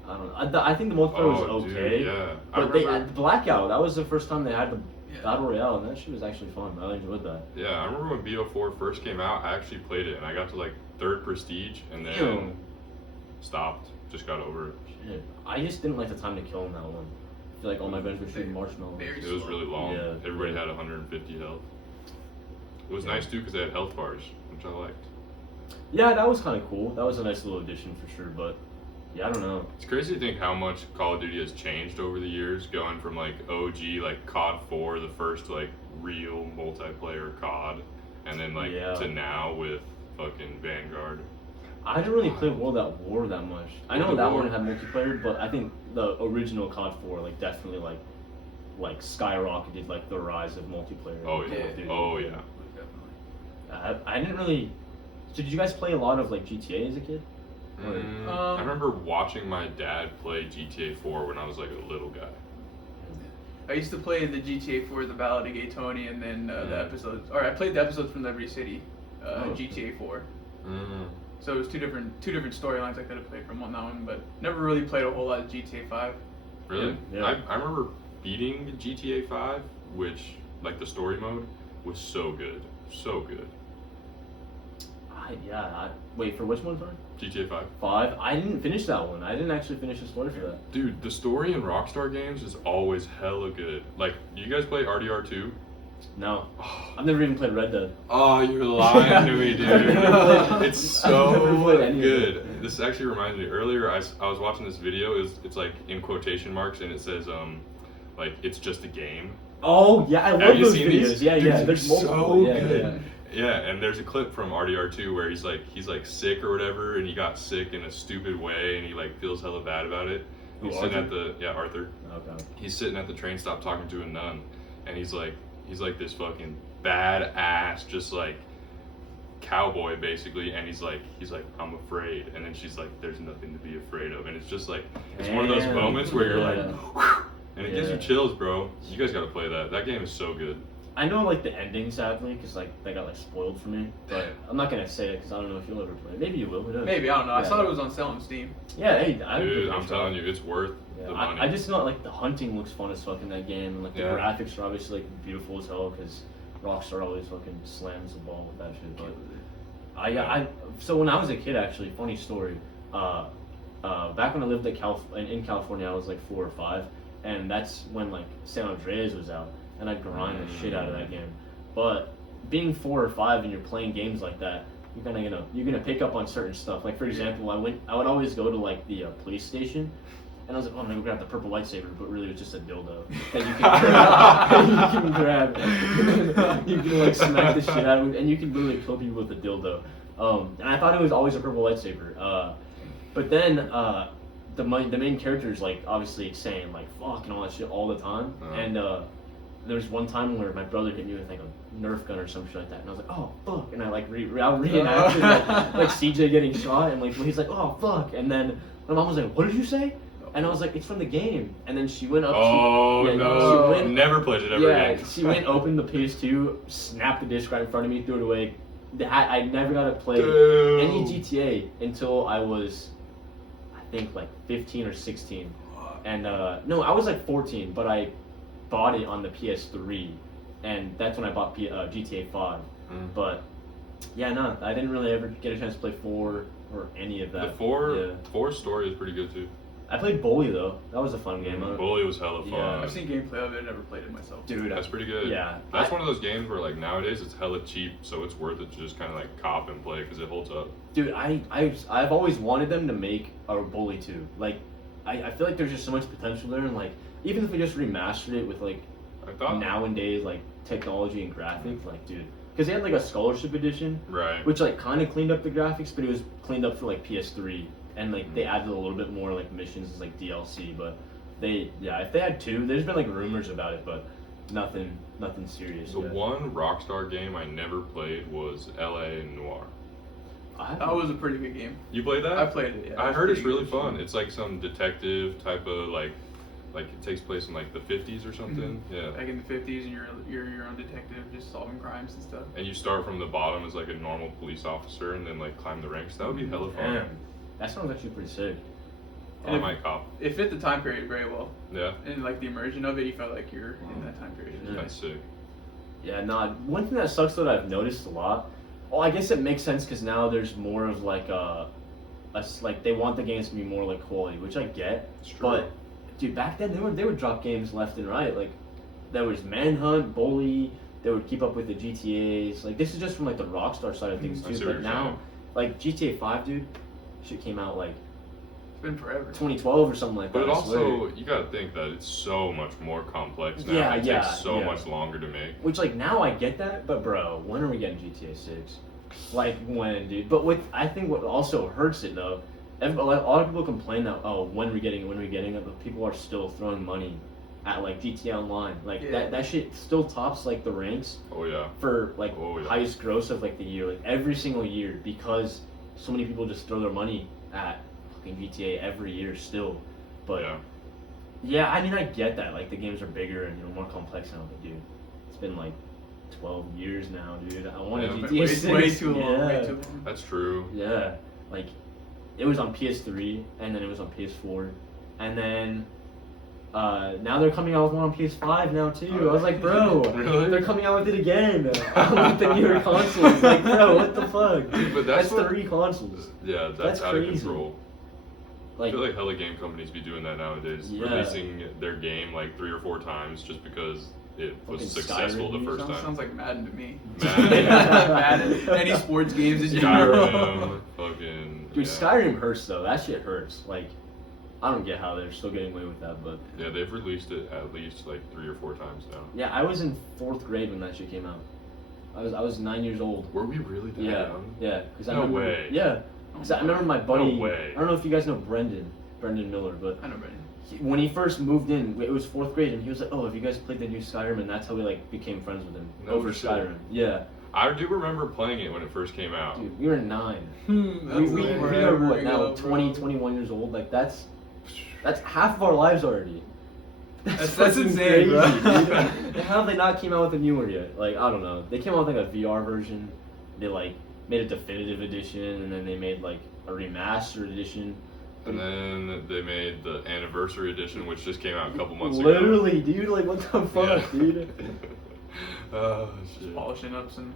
I don't know. I think the multiplayer was okay. Dude, yeah. I But they remember. had Blackout. That was the first time they had the Yeah. battle royale, and that shit was actually fun. I enjoyed that. Yeah, I remember when BO4 first came out. I actually played it, and I got to like 3rd prestige, and then Ew. stopped. Just got over it. Shit. I just didn't like the time to kill in that one. I feel like all my friends were shooting marshmallows. Very It was really long. Yeah. Everybody had 150 health. It was Yeah. nice too because they had health bars, which I liked. Yeah, that was kind of cool. That was a nice little addition for sure. But yeah, I don't know. It's crazy to think how much Call of Duty has changed over the years, going from like OG, like COD 4, the first like real multiplayer COD, and then like Yeah. to now with fucking Vanguard. I didn't really play World at War that much. I know World at that War. one had multiplayer, but I think the original COD 4 like definitely like skyrocketed like the rise of multiplayer. Oh in yeah. Call of Duty. Oh yeah. Definitely. I didn't really. So did you guys play a lot of like GTA as a kid? I remember watching my dad play GTA 4 when I was like a little guy. I used to play the GTA 4, the Ballad of Gay Tony, and then the episodes. Or I played the episodes from Liberty City, GTA 4. Mm. So it was two different storylines I could have played from on that one, but never really played a whole lot of GTA 5. Really? Yeah. I remember beating GTA 5, which like the story mode was so good, so good. Wait, for which one, sorry? GTA 5. 5. I didn't finish that one. I didn't actually finish the story for that. Dude, the story in Rockstar games is always hella good. Like, you guys play RDR 2? No, I've never even played Red Dead. Oh, you're lying to me, dude. It's I've never so played any of it. good. This actually reminds me. Earlier, I was watching this video. It's like in quotation marks, and it says, like, it's just a game. Oh yeah, I Have love you those seen videos. these? Yeah, Dude, yeah. they're There's multiple. so yeah, good. yeah. Yeah, and there's a clip from RDR 2 where he's like sick or whatever, and he got sick in a stupid way, and he like feels hella bad about it. Who, He's sitting Arthur? at Arthur. Okay. He's sitting at the train stop talking to a nun, and he's like this fucking badass, just like cowboy basically, and he's like I'm afraid, and then she's like there's nothing to be afraid of, and it's just like it's one of those Damn. moments where you're Yeah. like, whew, and it gives you Yeah. chills, bro. You guys gotta play that. That game is so good. I know like the ending sadly because like they got like spoiled for me, but I'm not gonna say it because I don't know if you'll ever play it. Maybe you will. Who knows? Maybe, I don't know. I Yeah. saw it was on sale on Steam. Yeah, hey, I would give Dude, it a I'm shot. telling you, it's worth Yeah, the money. I just know like the hunting looks fun as fuck in that game, and like the Yeah. graphics are obviously like beautiful as hell because Rockstar always fucking slams the ball with that shit. But so when I was a kid, actually, funny story. Back when I lived in California, I was like 4 or 5, and that's when like San Andreas was out, and I grind the shit out of that game. But being 4 or 5 and you're playing games like that, you're gonna pick up on certain stuff. Like for example, I would always go to like the police station, and I was like, oh, I'm gonna grab the purple lightsaber, but really it was just a dildo that you can grab. You can like smack the shit out of it, and you can literally kill people with a dildo. And I thought it was always a purple lightsaber. But then the main character is like obviously saying like fuck and all that shit all the time. And there was one time where my brother hit me with like a Nerf gun or some shit like that, and I was like, oh fuck, and I like reenacted like CJ getting shot, and like he's like, oh fuck, and then my mom was like, what did you say? And I was like, it's from the game. And then she went up. Never played it ever again. She went, opened the PS2, snapped the disc right in front of me, threw it away. I never got to play any GTA until I was, I think, like 15 or 16. And no, I was like 14, but I bought it on the PS3, and that's when I bought GTA 5. But yeah, no, I didn't really ever get a chance to play 4 or any of that. The 4 story is pretty good too. I played Bully though. That was a fun game. Bully was hella fun. Yeah. I've seen gameplay of it, never played it myself. Dude, that's pretty good. Yeah. That's one of those games where like nowadays it's hella cheap, so it's worth it to just kind of like cop and play because it holds up. Dude, I've always wanted them to make a Bully 2. Like, I feel like there's just so much potential there, and like even if we just remastered it with like nowadays like technology and graphics, like dude, because they had like a scholarship edition, right? Which like kind of cleaned up the graphics, but it was cleaned up for like PS3. And like they added a little bit more like missions as like DLC, but if they had 2, there's been like rumors about it, but nothing serious. The one Rockstar game I never played was LA Noire. That was a pretty good game. You played that? I played it. Yeah, I heard it's really fun. It's like some detective type of like it takes place in like the 50s or something. Yeah. Like in the 50s, and you're your own detective, just solving crimes and stuff. And you start from the bottom as like a normal police officer, and then like climb the ranks. That would be hella fun. Damn. That sounds actually pretty sick. I might cop. It fit the time period very well. Yeah. And like the immersion of it, you felt like you're in that time period. Yeah. That's sick. Yeah, one thing that sucks that I've noticed a lot. Well, I guess it makes sense because now there's more of like like they want the games to be more like quality, which I get. It's true. But dude, back then they would drop games left and right. Like there was Manhunt, Bully. They would keep up with the GTAs. Like this is just from like the Rockstar side of things too. But now, like GTA 5, dude, shit came out like it's been forever. 2012 or something like that. But it also, you gotta think that it's so much more complex now. Yeah, it yeah, takes so yeah. much longer to make. Which like now I get that, but bro, when are we getting GTA 6? Like when, dude? But I think what also hurts it though, a lot of people complain that when are we getting it, but people are still throwing money at like GTA Online. Like that shit still tops like the ranks. Oh yeah. For like highest gross of like the year, like every single year, because so many people just throw their money at fucking GTA every year still. But yeah, I mean I get that. Like the games are bigger and more complex now, but dude, it's been like 12 years now, dude. I want a GTA 6. Way too long. Yeah. Way too long. That's true. Yeah, like it was on PS3 and then it was on PS4, and then now they're coming out with one on PS5 now too. I was like, bro, really? They're coming out with it again with the newer consoles. Like, bro, what the fuck? Dude, but that's 3 consoles. Yeah, that's out crazy. of control. Like, I feel like hella game companies be doing that nowadays, releasing their game like 3 or 4 times just because it was Fucking successful Skyrim the first time. Sounds like Madden to me. Madden. Any sports games that you Skyrim, fucking. dude, Skyrim hurts though. That shit hurts. Like, I don't get how they're still getting away with that, but yeah, they've released it at least like 3 or 4 times now. yeah, I was in 4th grade when that shit came out. I was 9 years old. Were we really that young? Yeah, because I No remember. way. Yeah, because I remember my buddy. No way. I don't know if you guys know Brendan Miller, but I know Brendan. when he first moved in, it was 4th grade, and he was like, "Oh, have you guys played the new Skyrim?" And that's how we like became friends with him over shit. Skyrim. Yeah, I do remember playing it when it first came out. dude, we were 9. That's We are what now? 20, 21 years old. Like that's half of our lives already. That's fucking insane, bro. dude. And how have they not came out with a new one yet? Like I don't know. They came out with like a VR version. They like made a definitive edition, and then they made like a remastered edition. And then they made the anniversary edition, which just came out a couple months ago. Literally, dude, like what the fuck, Yeah. dude? Oh shit. Polishing up some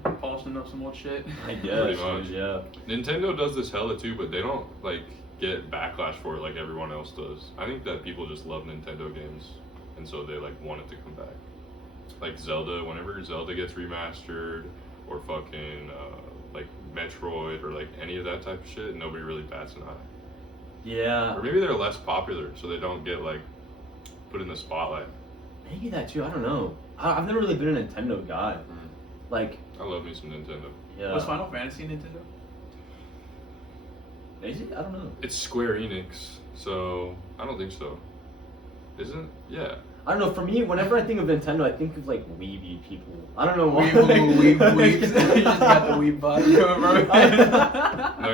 old shit. I Pretty guess, much. dude, yeah. Nintendo does this hella too, but they don't like get backlash for it like everyone else does. I think that people just love Nintendo games, and so they like want it to come back. Like Zelda, whenever Zelda gets remastered, or fucking like Metroid, or like any of that type of shit, nobody really bats an eye. Yeah, Or maybe they're less popular, so they don't get like put in the spotlight. maybe that too. I don't know. I've never really been a Nintendo guy. Like, I love me some Nintendo. yeah. Was Final Fantasy Nintendo? Is it? I don't know. It's Square Enix, so I don't think so. Isn't? Yeah. I don't know. For me, whenever I think of Nintendo, I think of like weeby people. I don't know why. Weeb. You just got the weeb vibe going, bro. No,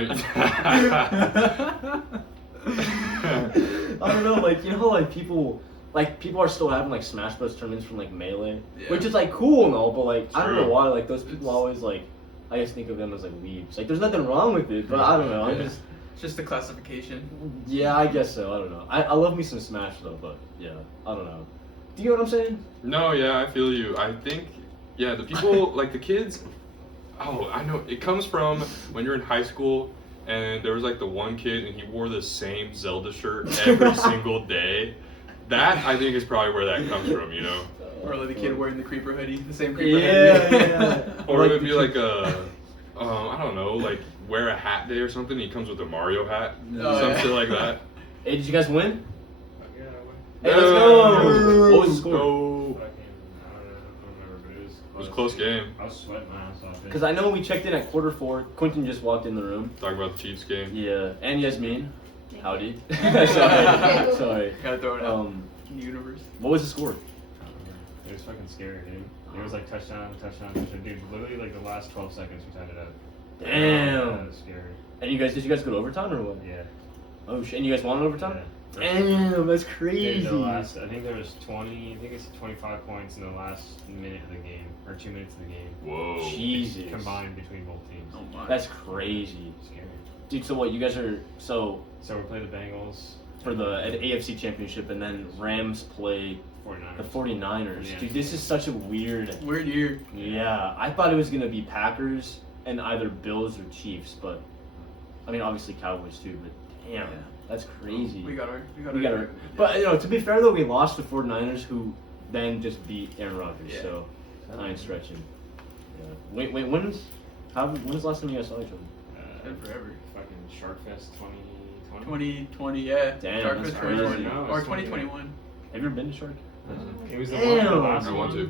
I don't know, like, you know, like people are still having like Smash Bros tournaments from like Melee, Yeah. which is like cool and all, but like I don't know True. why like those people always like I just think of them as like weebs. Like there's nothing wrong with it, but I don't know. I'm Yeah. just It's just the classification. yeah, I guess so. I don't know. I love me some Smash though, but yeah, I don't know. Do you know what I'm saying? No, yeah, I feel you. I think, yeah, the people, like the kids, oh, I know. It comes from when you're in high school and there was like the one kid and he wore the same Zelda shirt every single day. That, I think, is probably where that comes from, you know? Or like the kid wearing the creeper hoodie, the same creeper Yeah, hoodie. yeah. Or Like it would be the- like a, I don't know, like wear a hat day or something. He comes with a Mario hat, Oh, some yeah. shit like that. Hey, did you guys win? Yeah, I went. Hey, let's go! What was the score? No. Fucking, I don't remember, but It was a close game. I was sweating my ass off. Because I know we checked in at quarter 4. Quentin just walked in the room. Talking about the Chiefs game. Yeah, and Yasmin. Howdy. Sorry. Sorry. Gotta throw it out Um, in the universe. what was the score? I don't remember. It was fucking scary, dude. It was like touchdown, touchdown, touchdown. Dude, literally like the last 12 seconds we tied it up. Damn. That was scary. And did you guys go to overtime or what? Yeah. Oh shit! And you guys won overtime? Yeah. Damn, that's Dude, crazy. the last, I think there was 20, I think it's 25 points in the last minute of the game, or 2 minutes of the game. Whoa. Jesus. Combined between both teams. Oh my. That's crazy, Scary. dude. So what? You guys are so So we played the Bengals. for the AFC Championship, and then Rams play 49ers. the 49ers. Yeah. Dude, this is such a weird. Weird year. Yeah, I thought it was gonna be Packers and either Bills or Chiefs, but I mean obviously Cowboys too. But damn, Yeah. that's crazy. We got our. But you know, to be fair though, we lost to 49ers, who then just beat Aaron Rodgers. Yeah. So I ain't stretching. Yeah. Wait, when's the last time you guys saw each other? Been forever. Fucking Sharkfest 2020. 2020, yeah. Damn, Shark that's Fest crazy. 2020. No, Or it's 2021. Have you ever been to Shark? It was the Damn. one, the last I want one. to.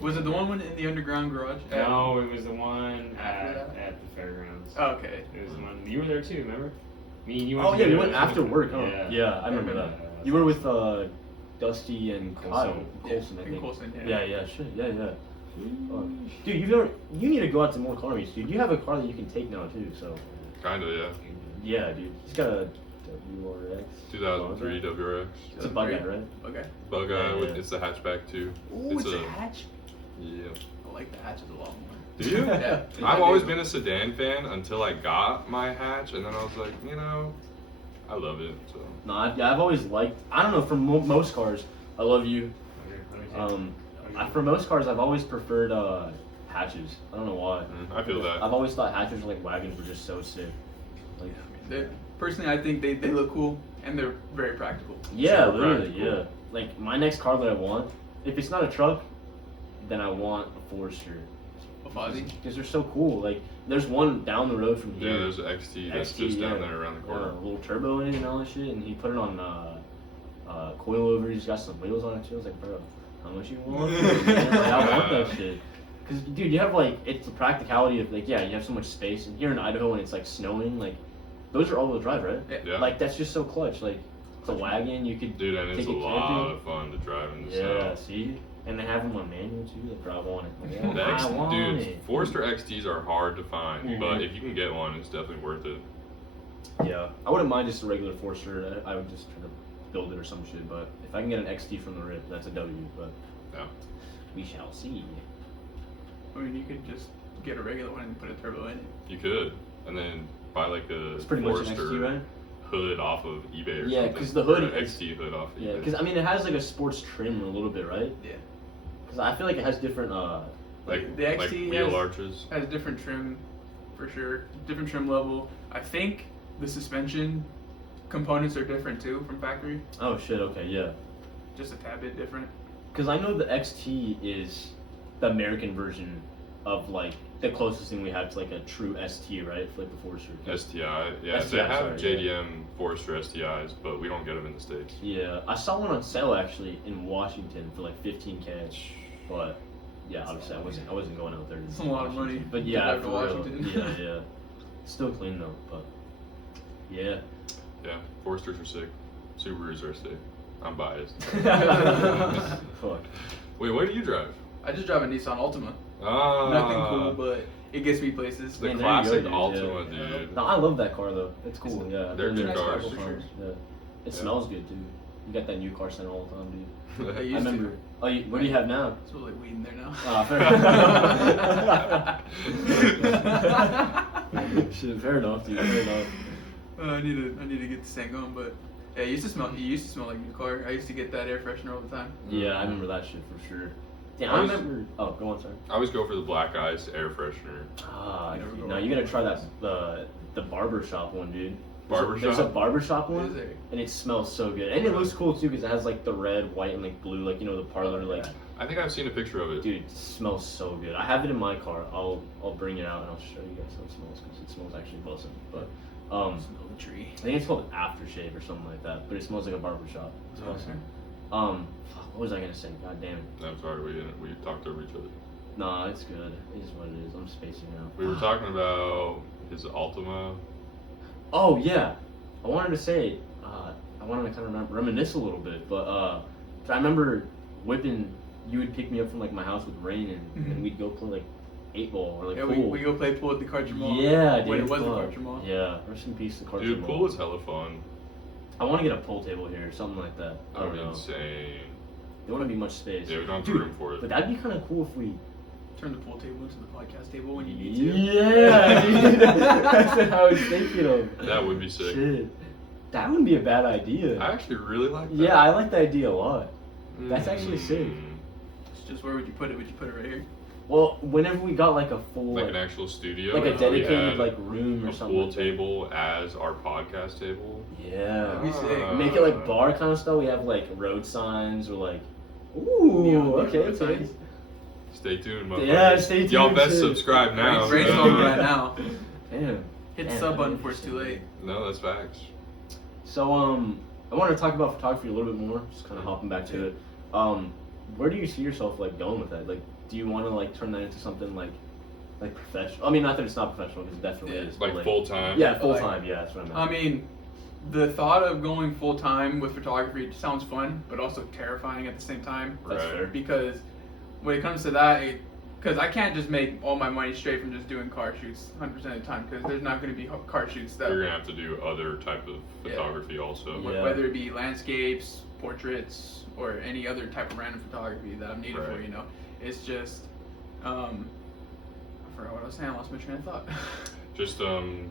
Was it the one in the underground garage? No, it was the one After that? at the fairgrounds. Oh, okay. It was the one. You were there too, remember? Me and you went Oh yeah, together. we went after work. Huh? Yeah. Yeah, I remember that. You were with Dusty and Kyle Colson, I And think. Colson, Yeah, shit, yeah. Dude, you need to go out to more car meets, dude. You have a car that you can take now too, so. Kinda, yeah. Yeah, dude. He's got a WRX. 2003 WRX. It's a buggy, right? Okay. Bug Yeah, with yeah. it's the hatchback too. Ooh, it's a a hatch. Yeah. I like the hatches a lot more. Do you? Yeah. I've always been a sedan fan until I got my hatch, and then I was like, you know, I love it. So No, I've always liked. I don't know. For most cars, I love you. For most cars, I've always preferred hatches. I don't know why. I feel that. I've always thought hatches like wagons were just so sick. Like, Personally, I think they look cool and they're very practical. yeah, Super literally, practical. yeah. Like my next car that I want, if it's not a truck, then I want a Forester. A Fozzie. Because they're so cool. Like there's one down the road from here. Yeah, there's an XT that's just down there around the corner. A little turbo in it and all that shit, and he put it on coilover. He's got some wheels on it too. I was like, bro, how much you want? I want that shit. Cause dude, you have like it's the practicality of like you have so much space, and here in Idaho when it's like snowing, like those are all-wheel drive, right? Yeah. Like that's just so clutch. Like it's a wagon, you could Dude, and it's take a it lot camping. of fun to drive in the Yeah, snow. see, and they have them on manual too. Like, bro, I want it. Like, The I want dude, it. Forester XTs are hard to find, Mhm. but if you can get one, it's definitely worth it. Yeah, I wouldn't mind just a regular Forester. I would just try to build it or some shit. But if I can get an XT from the rip, that's a W. But Yeah. we shall see. I mean, you could just get a regular one and put a turbo in it. You could, and then buy like a It's pretty much an Forester XT, right? hood off of eBay or Yeah, something. 'cause the hood Or an is- XT hood off of Yeah, eBay. because I mean it has like a sports trim a little bit, right? Yeah. Because I feel like it has different like the like XT wheel has- arches. Has different trim, for sure. Different trim level. I think the suspension components are different too from factory. Oh shit, okay, yeah. Just a tad bit different. Because I know the XT is the American version of like the closest thing we have to like a true ST, right? For like the Forester. STI, yeah, STI, they have sorry, JDM Forester STIs, but we don't get them in the States. Yeah, I saw one on sale actually in Washington for like $15K, but yeah, obviously I wasn't going out there. To It's a lot of money But to yeah, drive to for real. Washington. Yeah. Still clean though, but yeah. Yeah, Foresters are sick. Subarus are sick. I'm biased. Fuck. Wait, what do you drive? I just drive a Nissan Altima. Ah, Nothing cool, but it gets me places. the Man, there you go, classic dude, Altima, yeah. dude. No, I love that car though. It's cool. Yeah, They're good nice cars. for sure. Yeah. It Yeah. smells good too. You got that new car scent all the time, dude. I I used remember. to. Oh, what do you have now? Smells like weed in there now. Ah, fair. Shit, fair enough, dude. Fair enough. I need to get this thing going, but yeah, it used to smell like a new car. I used to get that air freshener all the time. Yeah, I remember that shit for sure. Yeah, I I was- remember. Oh, go on, sorry. I always go for the black ice air freshener. Ah, Never go now wrong you gotta with try those. that the barbershop one, dude. Barbershop? There's a barbershop one, Is there? and it smells so good, and it looks cool too because it has like the red, white, and like blue, like you know the parlor, like I think I've seen a picture of it. dude, it smells so good. I have it in my car. I'll bring it out and I'll show you guys how it smells because it smells actually buzzing. But Smell the tree. I think it's called aftershave or something like that. But it smells like a barbershop. It's Oh, awesome. okay. Fuck, what was I gonna say? God damn it. I'm sorry, we talked over each other. Nah, it's good. It is what it is. I'm spacing out. We were talking about his Altima. Oh yeah, I wanted to say, I wanted to kind of reminisce a little bit, but I remember whipping. You would pick me up from like my house with rain, and Mhm. we'd go play like 8-ball or like Yeah, pool. we go play pool at the Carter Mall. Yeah, dude. When it was the fuck. Carter Mall. Yeah, rest in peace, the Carter Dude, Mall. pool is hella fun. I want to get a pool table here, or something like that. I That don't would be know. insane. There wouldn't be much space. Yeah, we don't have Dude, room for it. but that'd be kind of cool if we. Turn the pool table into the podcast table when you need to. Yeah, dude. That's what I was thinking of. That would be sick. Shit, that wouldn't be a bad idea. I actually really like that. Yeah, I like the idea a lot. That's actually sick. It's just where would you put it? Would you put it right here? Well, whenever we got like a full, Like an actual studio. like a and we dedicated had like room or a something. pool like that. table as our podcast table. Yeah. That'd be sick. Make it like bar kind of stuff. We have like road signs or like. Ooh, Neon okay, road okay. signs. Stay tuned, Yeah, motherfuckers. stay tuned. Y'all best too. subscribe now. Brainstorm right now. Damn. Hit the Damn, sub that'd button be before it's too interesting. late. No, that's facts. So I want to talk about photography a little bit more. Just kind of hopping back to it. Where do you see yourself like going with that? Like, do you want to like turn that into something like professional? I mean, not that it's not professional because it definitely Yeah. is. but, Like full time. Yeah, full Like- time. Yeah, that's what I meant. I mean, the thought of going full time with photography sounds fun, but also terrifying at the same time. That's Right. fair. Because when it comes to that, because I can't just make all my money straight from just doing car shoots 100% of the time. Because there's not going to be car shoots that, You're gonna have to do other type of Yeah. photography also. Yeah. whether it be landscapes, portraits, or any other type of random photography that I'm needed for. Right. You know, it's just I forgot what I was saying. I lost my train of thought. Just Yeah, talking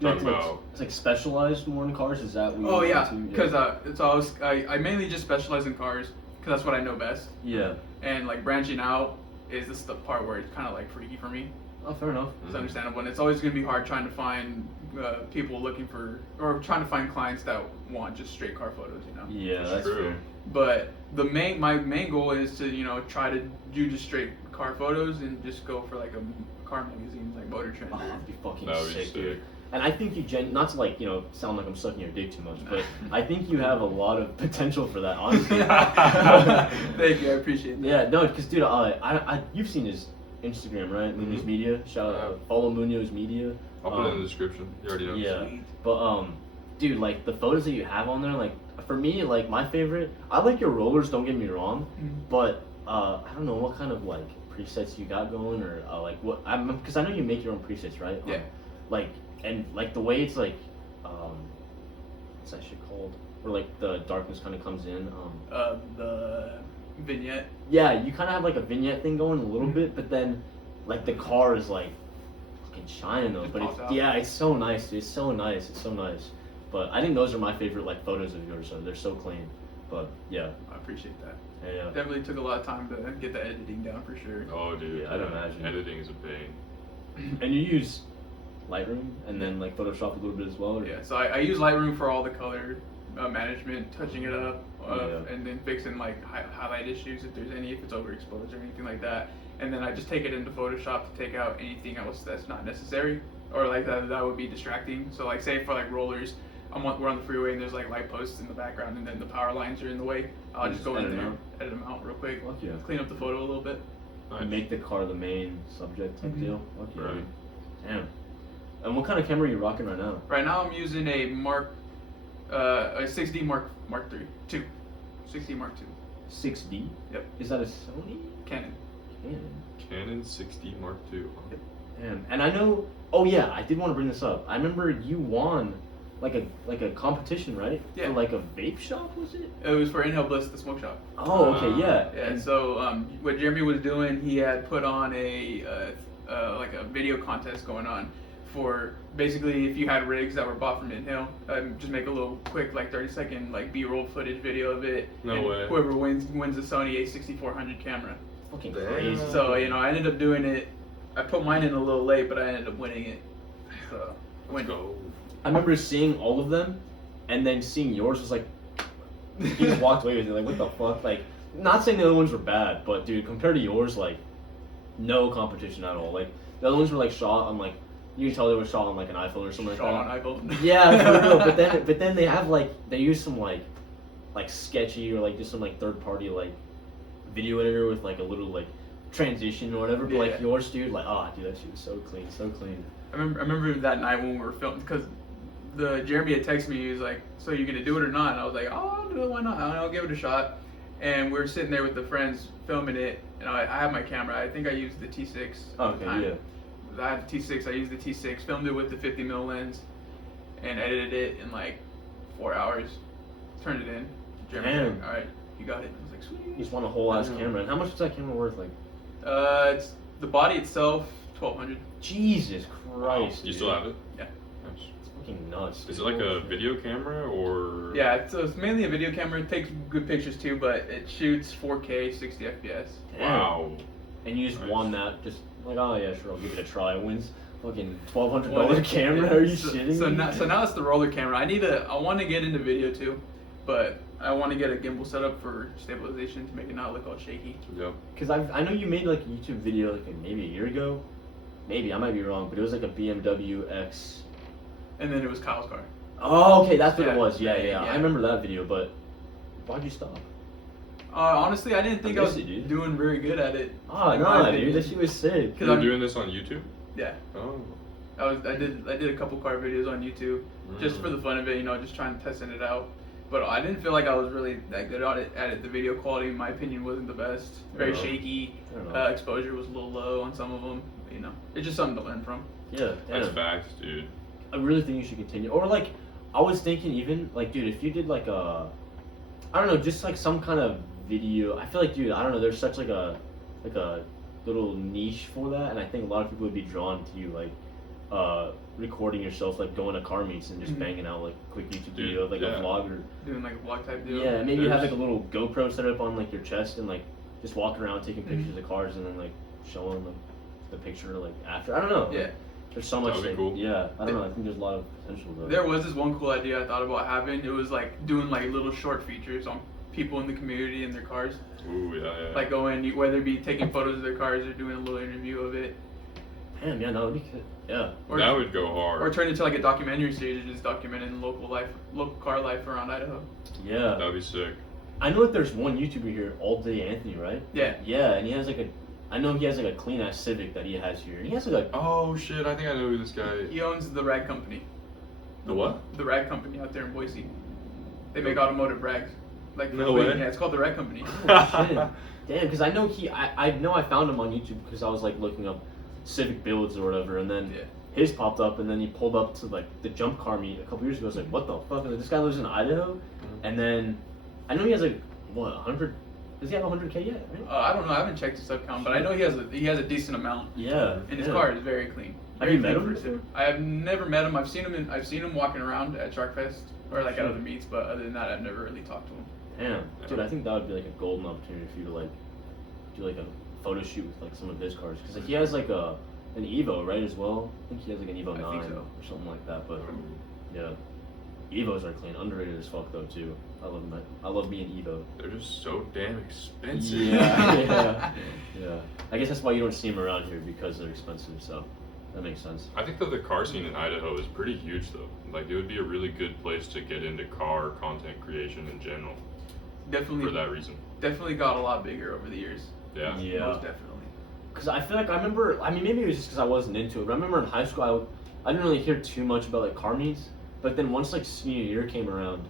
it's like, about it's like specialized more in cars. Is that? What you Oh want yeah, to- because I mainly just specialize in cars because that's what I know best. yeah. And like branching out is this the part where it's kind of like freaky for me. Oh, fair enough. It's understandable, and it's always going to be hard trying to find people looking for or trying to find clients that want just straight car photos. You know. Yeah, It's that's true. fair. But my main goal is to try to do just straight car photos and just go for like a car magazines like Motor Trend. Oh, that'd be fucking That would be sick, dude. sick. And I think you not to like sound like I'm sucking your dick too much, but I think you have a lot of potential for that, honestly. Thank you, I appreciate that. Yeah, no, because dude, you've seen his Instagram, right? Munoz Mhm. Media. Shout out, follow Munoz Media. I'll put it in the description. You already know. Yeah, Sweet. but dude, like the photos that you have on there, like for me, like my favorite. I like your rollers. Don't get me wrong, Mhm. but I don't know what kind of like presets you got going or like what because I know you make your own presets, right? Yeah. Like and like the way it's like what's that shit called? Where like the darkness kind of comes in. The vignette. Yeah, you kind of have like a vignette thing going a little Mhm. bit, but then like the car is like fucking shining though. Just But pops it's, out. yeah, it's so nice, dude. It's so nice. It's so nice. But I think those are my favorite like photos of yours. So they're so clean. But yeah, I appreciate that. yeah. Definitely took a lot of time to get the editing down for sure. Oh, dude. Yeah, I'd imagine. Editing is a pain. And you use Lightroom and then like Photoshop a little bit as well. Or? Yeah, so I use Lightroom for all the color management, touching it up, Yeah. and then fixing like highlight issues if there's any, if it's overexposed or anything like that. And then I just take it into Photoshop to take out anything else that's not necessary or like that would be distracting. So like say for like rollers, we're on the freeway and there's like light posts in the background and then the power lines are in the way. I'll just go in edit there, them out. edit them out real quick, Fuck yeah. clean up the photo a little bit. Nice. Make the car the main subject type Mhm. deal. Fuck yeah. Right. Damn. And what kind of camera are you rocking right now? Right now I'm using a a 6D Mark II, 6D Mark II, 6D? Yep. Is that a Sony? Canon. Canon. Canon 6D Mark II. Yep. Damn. And I know. Oh yeah, I did want to bring this up. I remember you won like a competition, right? Yeah. For like a vape shop, was it? It was for Inhale Bliss, the smoke shop. Oh, okay, yeah. Yeah, And- so what Jeremy was doing, he had put on like a video contest going on for basically if you had rigs that were bought from Inhale, just make a little quick like 30-second like B-roll footage video of it. No and way. Whoever wins the Sony A6400 camera. Fucking Damn. crazy. So I ended up doing it. I put mine in a little late, but I ended up winning it. So I Let's win. go. I remember seeing all of them, and then seeing yours was like, he just walked away with it, like, what the fuck? Like, not saying the other ones were bad, but dude, compared to yours, like, no competition at all. Like, the other ones were like shot on like, you can tell they were shot on like an iPhone or something Shot like that. on iPhone. Yeah, for real. But then they have like, they use some like sketchy or like just some like third party like video editor with like a little like transition or whatever. But like Yeah. yours, dude, like, oh, dude, that shit was so clean, so clean. I remember that night when we were filming because Jeremy had texted me. He was like, "So you gonna do it or not?" And I was like, "Oh, I'll do it. Why not? I'll give it a shot." And we were sitting there with the friends filming it, and I have my camera. I think I used the T6. at the Okay, time. yeah. I had the T6. I used the T6. Filmed it with the 50mm lens, and edited it in like 4 hours. Turned it in. Jeremy was Damn. like, "All right, you got it." I was like, "Sweet." You just want a whole ass Damn. camera. And how much is that camera worth? Like, It's the body itself, 1,200. Jesus Christ. You still have it? Yeah. Nice. It's fucking nuts. Is it dude. like a Holy shit. video camera or? Yeah, it's mainly a video camera. It takes good pictures too, but it shoots 4K, 60 FPS. Damn. Wow. And you just Nice. won that, just like, oh yeah, sure, I'll give it a try. It wins fucking $1,200 camera. Are you shitting so me? now it's the roller camera. I want to get into video too, but I want to get a gimbal set up for stabilization to make it not look all shaky. Yep. Because I know you made like a YouTube video like maybe a year ago. Maybe, I might be wrong, but it was like a BMW X. And then it was Kyle's car. Oh, okay, that's what Yeah. it was. Yeah, yeah, Yeah. I remember that video, but why'd you stop? Honestly, I didn't think I miss was it, dude. doing very good at it. Ah, in no, my dude, opinion. that shit was sick. Cause You're I'm- doing this on YouTube? Yeah. Oh. I did a couple car videos on YouTube just for the fun of it, just trying to testing it out. But I didn't feel like I was really that good at it. The video quality, in my opinion, wasn't the best. Very Yeah. shaky. I don't know. Exposure was a little low on some of them. It's just something to learn from. Yeah, That's damn. facts, dude. I really think you should continue. Or like, I was thinking even like, dude, if you did like a, I don't know, just like some kind of video. I feel like, dude, I don't know. There's such like a little niche for that, and I think a lot of people would be drawn to you, like, recording yourself, like going to car meets and just Mhm. banging out like quick YouTube Dude, video, of, like yeah. a vlog or Doing like a vlog type deal. yeah, maybe you have like There's- a little GoPro set up on like your chest and like just walking around taking Mhm. pictures of cars and then like showing like the picture like after. I don't know. Yeah. There's so much. That would be like, cool. Yeah, I don't know. I think there's a lot of potential though. There was this one cool idea I thought about having. It was like doing like little short features on people in the community and their cars. Ooh, yeah. Like going, whether it be taking photos of their cars or doing a little interview of it. Damn, yeah, that would be good. Yeah. Or, That would go hard. or turn it into like a documentary series just documenting local car life around Idaho. Yeah. That'd be sick. I know that there's one YouTuber here, All Day Anthony, right? Yeah. Yeah, and he has like I know he has like a clean ass Civic that he has here. He has like a, Oh shit! I think I know who this guy. He owns the rag company. The what? The rag company out there in Boise. They make automotive rags. Like No clean. way. Yeah, it's called the rag company. oh shit. Damn, because I know I know I found him on YouTube because I was like looking up Civic builds or whatever, and then Yeah. his popped up, and then he pulled up to like the jump car meet a couple years ago. I was like, what the fuck? Like, this guy lives in Idaho, and then I know he has like what Does he have 100K yet? Right? I don't know. I haven't checked his sub count, but I know he has a decent amount. Yeah. And his yeah. car is very clean. Have Very you met clean him for a before? city. I have never met him. I've seen him walking around at Shark Fest or like at Sure. other meets, but other than that, I've never really talked to him. Damn, dude, I think that would be like a golden opportunity for you to like do like a photo shoot with like some of his cars, because like he has like an Evo, right, as well. I think he has like an Evo I 9 think so. or something like that. But yeah, Evos are clean, underrated as fuck though too. I love me an Evo. They're just so damn expensive. Yeah. I guess that's why you don't see them around here, because they're expensive. So that makes sense. I think that the car scene in Idaho is pretty huge though. Like it would be a really good place to get into car content creation in general Definitely for that reason. Definitely got a lot bigger over the years. Yeah. Most definitely. Because I feel like I remember, I mean, maybe it was just because I wasn't into it, but I remember in high school, I didn't really hear too much about like car meets. But then once like senior year came around,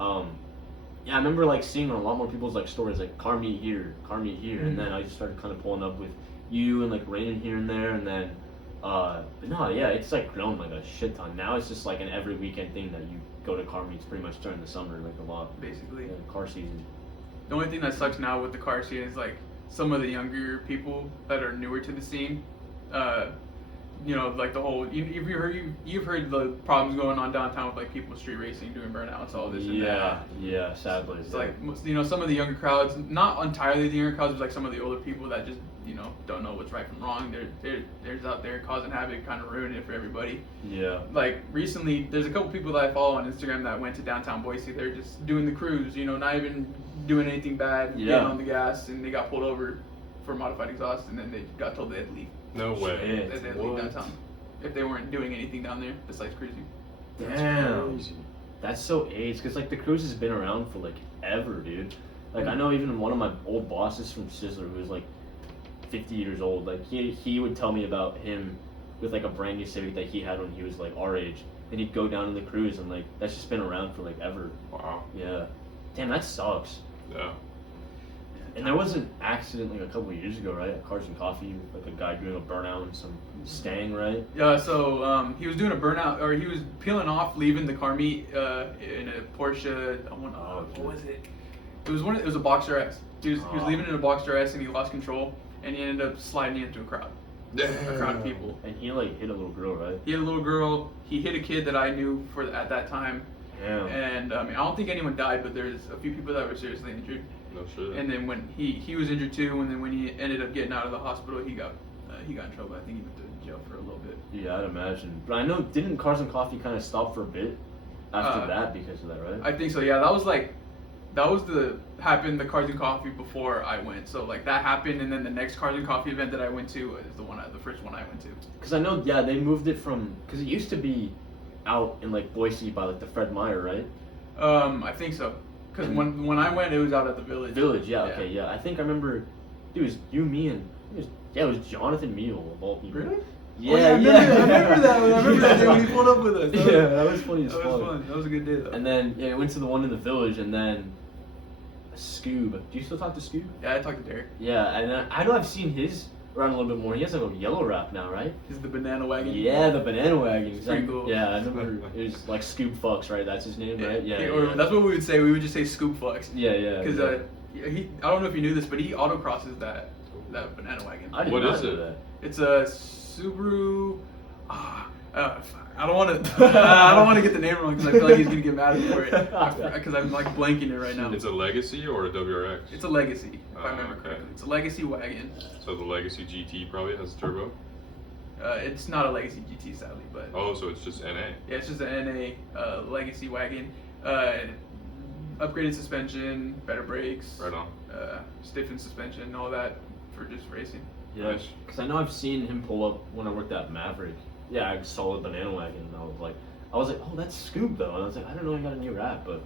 yeah, I remember like seeing on a lot more people's like stories like car meet here, and then I just started kind of pulling up with you and like Raymond here and there, and then, but no, yeah, it's like grown like a shit ton. Now it's just like an every weekend thing that you go to car meets pretty much during the summer, like a lot. Basically. Yeah, car season. The only thing that sucks now with the car scene is like some of the younger people that are newer to the scene. You know, like the whole you've heard the problems going on downtown with like people street racing, doing burnouts, all this and that. Yeah, sadly. It's like you know, some of the younger crowds, not entirely the younger crowds, but like some of the older people that just don't know what's right from wrong. They're out there causing havoc, kind of ruining it for everybody. Yeah. Like recently, there's a couple people that I follow on Instagram that went to downtown Boise. They're just doing the cruise, not even doing anything bad, Yeah. getting on the gas, and they got pulled over for modified exhaust, and then they got told they had to leave. No way. Shit. They had to leave downtown if they weren't doing anything down there besides cruising. Damn. That's so aged, because like the cruise has been around for like ever, dude. Like I know even one of my old bosses from Sizzler, who was like 50 years old, like he would tell me about him with like a brand new Civic that he had when he was like our age, and he'd go down in the cruise, and like that's just been around for like ever. Wow. Yeah. Damn, that sucks. Yeah. And there was an accident like a couple of years ago, right? At Cars and Coffee, with like a guy doing a burnout and some Stang, right? Yeah, so he was doing a burnout, or he was peeling off, leaving the car meet in a Porsche. What was it? It was a Boxer S. He was leaving in a Boxer S, and he lost control, and he ended up sliding into a crowd of people. And he like hit a little girl, right? He hit a little girl. He hit a kid that I knew at that time. Damn. And I mean, I don't think anyone died, but there's a few people that were seriously injured. No shit. And then when he was injured too, and then when he ended up getting out of the hospital, he got in trouble. I think he went to jail for a little bit. Yeah, I'd imagine. But I know, didn't Cars and Coffee kind of stop for a bit after that because of that, right? I think so. Yeah, that was the Cars and Coffee before I went. So like that happened, and then the next Cars and Coffee event that I went to is the first one I went to. Because I know, yeah, they moved it from, because it used to be out in like Boise by like the Fred Meyer, right? I think so. Because when I went, it was out at the Village. Village, yeah, okay, yeah. I think I remember, dude, it was you, me, and it was Jonathan Mule of all people. Really? Yeah, Oh, I remember that one. I remember that day when he pulled up with us. Yeah, that was funny as That fuck. was fun. That was a good day though. And then we went to the one in the Village, and then Scoob. Do you still talk to Scoob? Yeah, I talked to Derek. Yeah, and I know I've seen his around a little bit more. He has like a yellow wrap now, right? He's the banana wagon. Yeah, the banana wagon. It's pretty cool. Yeah, I remember it was like Scoop Fucks, right? That's his name, right? Yeah. Or that's what we would say. We would just say Scoop Flex. Yeah. Because I don't know if you knew this, but he autocrosses that banana wagon. I did What not is know it? that. It's a Subaru. I don't want to. I don't want to get the name wrong because I feel like he's gonna get mad at me for it. Because I'm like blanking it right now. It's a Legacy or a WRX? It's a Legacy, if I remember okay. correctly. It's a Legacy wagon. So the Legacy GT probably has turbo? It's not a Legacy GT, sadly, but Oh, so it's just NA. yeah, it's just an NA Legacy wagon. Upgraded suspension, better brakes, Right on. stiffened suspension, all that for just racing. Yeah, Nice. because I know I've seen him pull up when I worked at Maverick. Yeah, I saw the banana wagon, and I was like, oh, that's Scoob though. And I was like, I don't know, he got a new wrap, but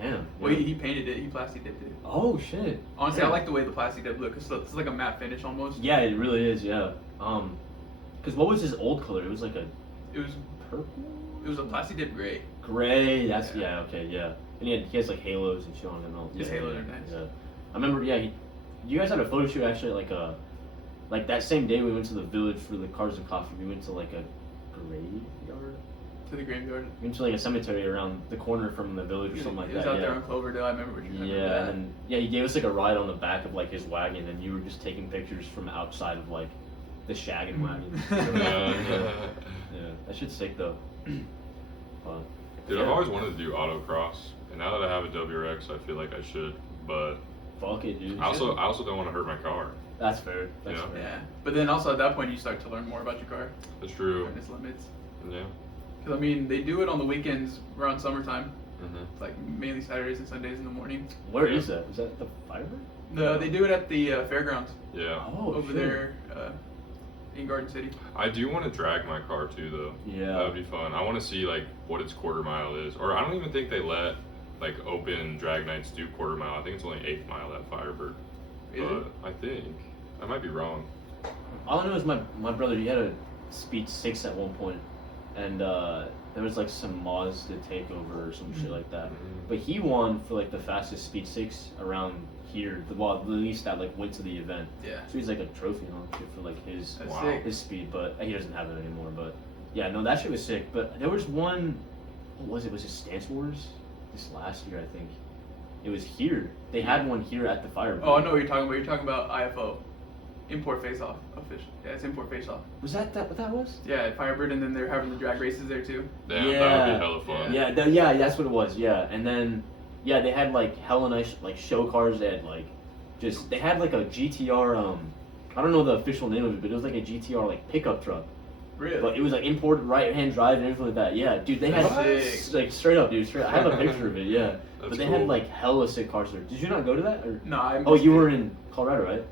damn. Well, yeah. he painted it. He plastic dipped it. Oh shit. Honestly, Yeah. I like the way the plastic dip look. It's like a matte finish almost. Yeah, it really is. Yeah. Because what was his old color? It was like a It was purple, a plastic dip gray. gray. That's Yeah. yeah. Okay, yeah. And he has like halos and shit on him. And all. His yeah, halos yeah, are nice. Yeah. I remember. Yeah, you guys had a photo shoot actually like that same day we went to the Village for the Cars and Coffee. We went to like a graveyard to the graveyard. Into like a cemetery around the corner from the village or something like He was that. out Yeah. there on Cloverdale. I remember what you remember Yeah, that. and yeah, he gave us like a ride on the back of like his wagon, and you were just taking pictures from outside of like the shaggin' wagon. Yeah, that shit's sick though. But, Dude, yeah. I've always wanted to do autocross, and now that I have a WRX, I feel like I should. But Fuck it, dude. I also don't want to hurt my car. That's fair. That's Yeah. fair. Yeah, but then also at that point you start to learn more about your car, That's true. learn its limits. Yeah. Because I mean, they do it on the weekends around summertime. Mhm. It's like mainly Saturdays and Sundays in the morning. Where Yeah. is that? Is that the Firebird? They do it at the fairgrounds Yeah. Oh, over shit. there in Garden City. I do want to drag my car too, though. Yeah. That would be fun. I want to see like what its quarter mile is, or I don't even think they let like open drag nights do quarter mile. I think it's only 8th mile at Firebird. Really? But I think I might be wrong. All I know is my brother, he had a Speed 6 at one point, and there was like some Mazda takeover or some shit like that. Mhm. But he won for like the fastest Speed 6 around here, well, at least that like went to the event. Yeah. So he's like a trophy on shit for like his That's Wow. sick. his speed, but he doesn't have it anymore. But yeah, no, that shit was sick. But there was one, what was it? Was it Stance Wars? This last year, I think. It was here. They had one here at the Firebird. Oh, I know what you're talking about. You're talking about IFO, import face-off official. Yeah, it's import face-off. Was that what that was? Yeah, at Firebird, and then they're having the drag races there too. Damn, that would Yeah. be hella fun. Yeah, that's what it was. Yeah, and then yeah, they had like hella nice like show cars. They had like they had like a GTR. I don't know the official name of it, but it was like a GTR like pickup truck. Really? But it was like imported right-hand drive and everything like that. Yeah, dude, they had Sick. like straight up, dude. Straight. I have a picture of it. Yeah, That's but they cool. had like hella sick cars there. Did you not go to that? Or? No, I Oh, missed you it. were in Colorado, right?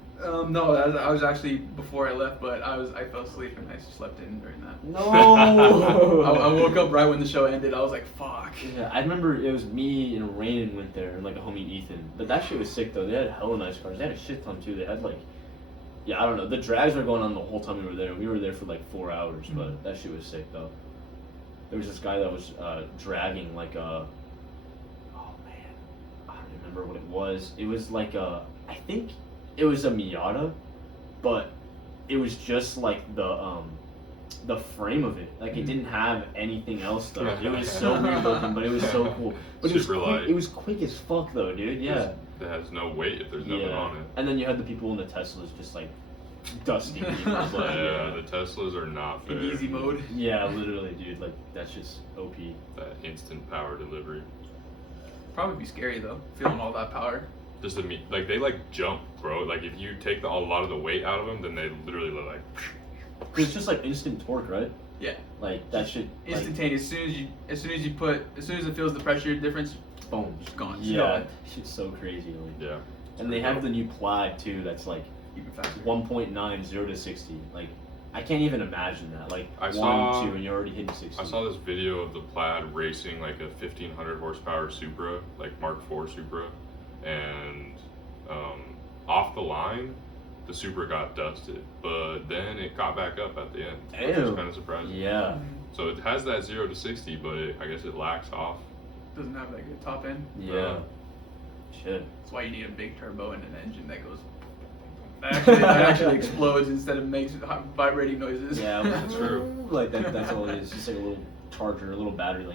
No, I was actually before I left, but I fell asleep and I slept in during that. No. I woke up right when the show ended. I was like, fuck. Yeah, I remember it was me and Rain went there and like a homie Ethan. But that shit was sick though. They had hella nice cars. They had a shit ton too. They had like, yeah, I don't know. The drags were going on the whole time we were there. We were there for like 4 hours, but that shit was sick though. There was this guy that was dragging like a, oh man, I don't remember what it was. It was like a, I think it was a Miata, but it was just like the frame of it. Like it didn't have anything else though. It was so weird looking, but it was so cool. But Super it was light. quick, it was quick as fuck though, dude. Yeah. It has no weight if there's nothing Yeah. on it. And then you had the people in the Teslas just like dusting people. But, Yeah, the Teslas are not fair. In easy mode. yeah, literally, dude. Like that's just OP. That instant power delivery. Probably be scary though, feeling all that power. Just like they like jump, bro. Like if you take a lot of the weight out of them, then they literally look like. 'Cause it's just like instant torque, right? Yeah. Like that shit. Like, Instantaneous. As soon as it feels the pressure difference, boom, just gone. Just Yeah, gone. shit's so crazy. Like, Yeah. and they have the new Plaid too. That's like Even faster. 1.9 0 to 60. Like I can't even imagine that. Like I 1, saw- 2, and you're already hitting 60. I saw this video of the Plaid racing like a 1500 horsepower Supra, like Mark IV Supra, and off the line, the Supra got dusted, but then it got back up at the end, which was Ew. kind of surprising. Yeah, So it has that 0 to 60, but I guess it lacks off. Doesn't have that good top end. yeah. Shit. That's why you need a big turbo and an engine that goes. That actually explodes instead of makes vibrating noises. Yeah, That's true. Like that's all it is. Just like a little charger, a little battery,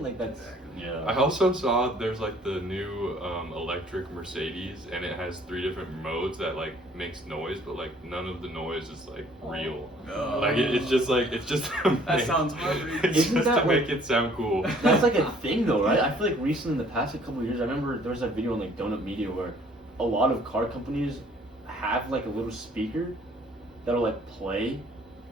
like that's. Exactly. Yeah. I also saw there's like the new electric Mercedes, and it has 3 different modes that like makes noise, but like none of the noise is like real. Oh. Like it's just to That make- sounds hard. It's Isn't just that to like- make it sound cool. That's like a thing though, right? I feel like recently in the past couple of years, I remember there was a video on like Donut Media where a lot of car companies have like a little speaker that'll like play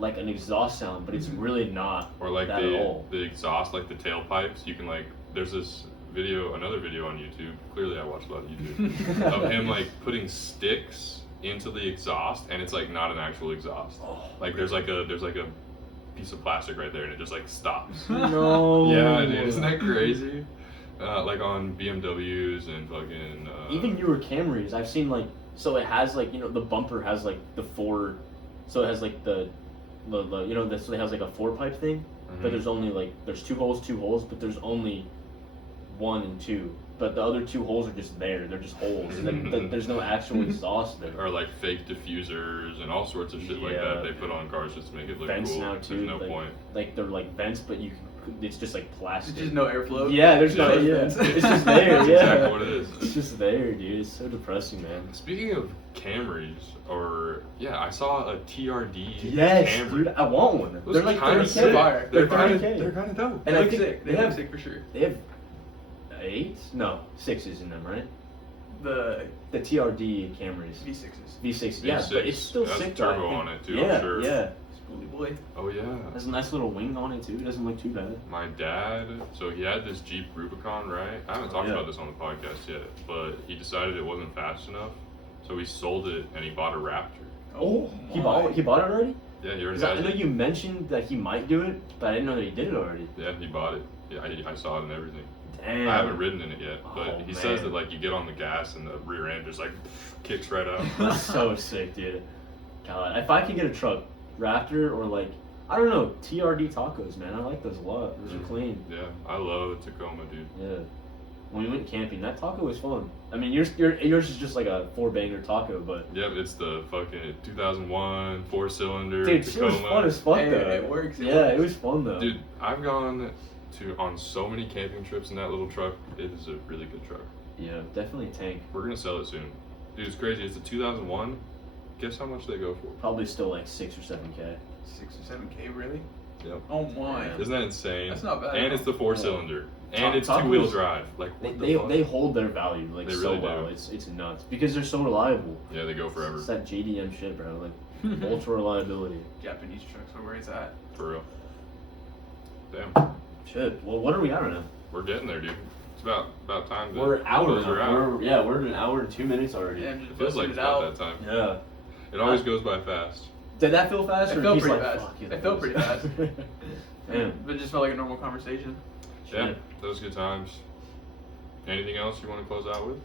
like an exhaust sound, but it's really not Or like that at all. the exhaust, like the tailpipes. You can like there's this video, another video on YouTube. Clearly, I watch a lot of YouTube of him like putting sticks into the exhaust, and it's like not an actual exhaust. Like there's like a piece of plastic right there, and it just like stops. No. Yeah, dude, isn't that crazy? Like on BMWs and fucking. Even newer Camrys, I've seen like, so it has like, you know, the bumper has like the 4, so it has like the you know, so it has like a 4-pipe thing, but Mhm. there's only like, there's 2 holes, but there's only 1 and 2. but the other 2 holes are just there. They're just holes. There's no actual exhaust there. Or like fake diffusers and all sorts of shit like that they put on cars just to make it look Vents cool. now too. There's no point. Like they're like vents, but it's just like plastic. There's just no airflow. Yeah, there's Yeah. no. Yeah, Vents. it's just there. That's Yeah, exactly what it is. It's just there, dude. It's so depressing, man. Speaking of Camrys, I saw a TRD Yes, Camry. dude, I want one. Those They're like kinda 30K. sick. Fire. They're They're kind of 30K. dope. And They I look think sick. They they look have sick for sure. they have 8? No, 6s in them, right? The The TRD Camrys. V6s. V6, yeah, but it's still It has sick. turbo though, I think. on it, too, Yeah, I'm sure. yeah. Spoolie boy. Oh yeah. Has a nice little wing on it too. It doesn't look too bad. My dad, so he had this Jeep Rubicon, right? I haven't talked Yeah. about this on the podcast yet, but he decided it wasn't fast enough, so he sold it and he bought a Raptor. Oh, he my. bought it already? Yeah, he already 'Cause I has know it. you mentioned that he might do it, but I didn't know that he did it already. Yeah, he bought it. Yeah, I saw it and everything. Damn. I haven't ridden in it yet, but Oh, he says man. that like you get on the gas and the rear end just like kicks right out. That's so sick, dude. God, if I could get a truck, Raptor or like, I don't know, TRD tacos, man. I like those a lot. Those are clean. Yeah, I love a Tacoma, dude. Yeah. When we went camping, that taco was fun. I mean, yours is just like a 4-banger taco, but Yep, it's the fucking 2001 4-cylinder dude, she was Tacoma. fun as fuck Hey, though. it works, it Yeah, works. it was fun though. Dude, I've gone on so many camping trips in that little truck. It is a really good truck. Yeah, definitely a tank. We're gonna sell it soon. Dude, it's crazy. It's a 2001. Guess how much they go for? Probably still like 6 or 7K. 6 or 7K, really? Yep. Oh my. Yeah. Isn't that insane? That's not bad. And it's the 4-cylinder. And Ta- it's tacos- 2-wheel drive. Like what the fuck? They hold their value like They so really well. do. It's nuts because they're so reliable. Yeah, they go forever. It's that JDM shit, bro. Like ultra reliability. Japanese trucks are where it's at. For real. Damn. Shit. Well, what are we at right now? We're getting there, dude. It's about time to We're an hour close now. her out. We're at an hour and 2 minutes already. Yeah, I'm just It feels like busting it's it about out. that time. Yeah. It always goes by fast. Did that feel fast? It or felt he's pretty like, fast. "Fuck yeah, It that felt was-" pretty fast. Damn. But it just felt like a normal conversation. Yeah, Shit. those good times. Anything else you want to close out with?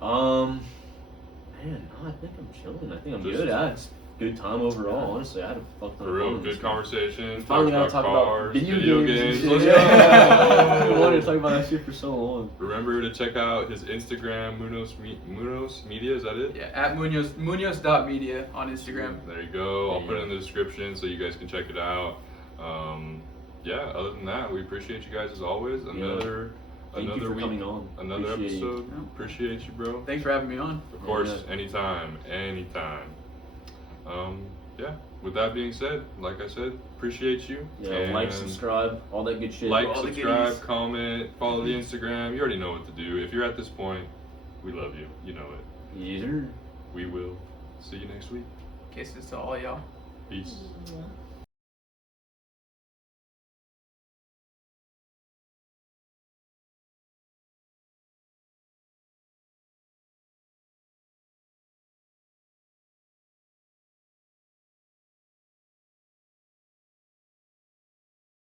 Man, no, I think I'm chilling. I think I'm Just- good. I had a good time overall. Honestly, I had a fuck ton For of real, fun. good conversation. Finally Talked gotta talk cars, about video games. and Let's shit. Yeah. I've been go. wanting to talk about that shit for so long. Remember to check out his Instagram, Munoz Media. Is that it? Yeah, at Munoz.media on Instagram. There you go. I'll Yeah. put it in the description so you guys can check it out. Yeah. Other than that, we appreciate you guys as always. Another Thank you for week, coming on. another Appreciate you. episode. Yeah. Appreciate you, bro. Thanks for having me on. Of course, Yeah. anytime. Yeah. With that being said, like I said, appreciate you. Yeah, like, And subscribe, all that good shit. like, all the subscribe, goodies. comment, follow the Instagram. You already know what to do. If you're at this point, we love you. You know it. Yes, sir. We will see you next week. Kisses to all y'all. Peace. Yeah.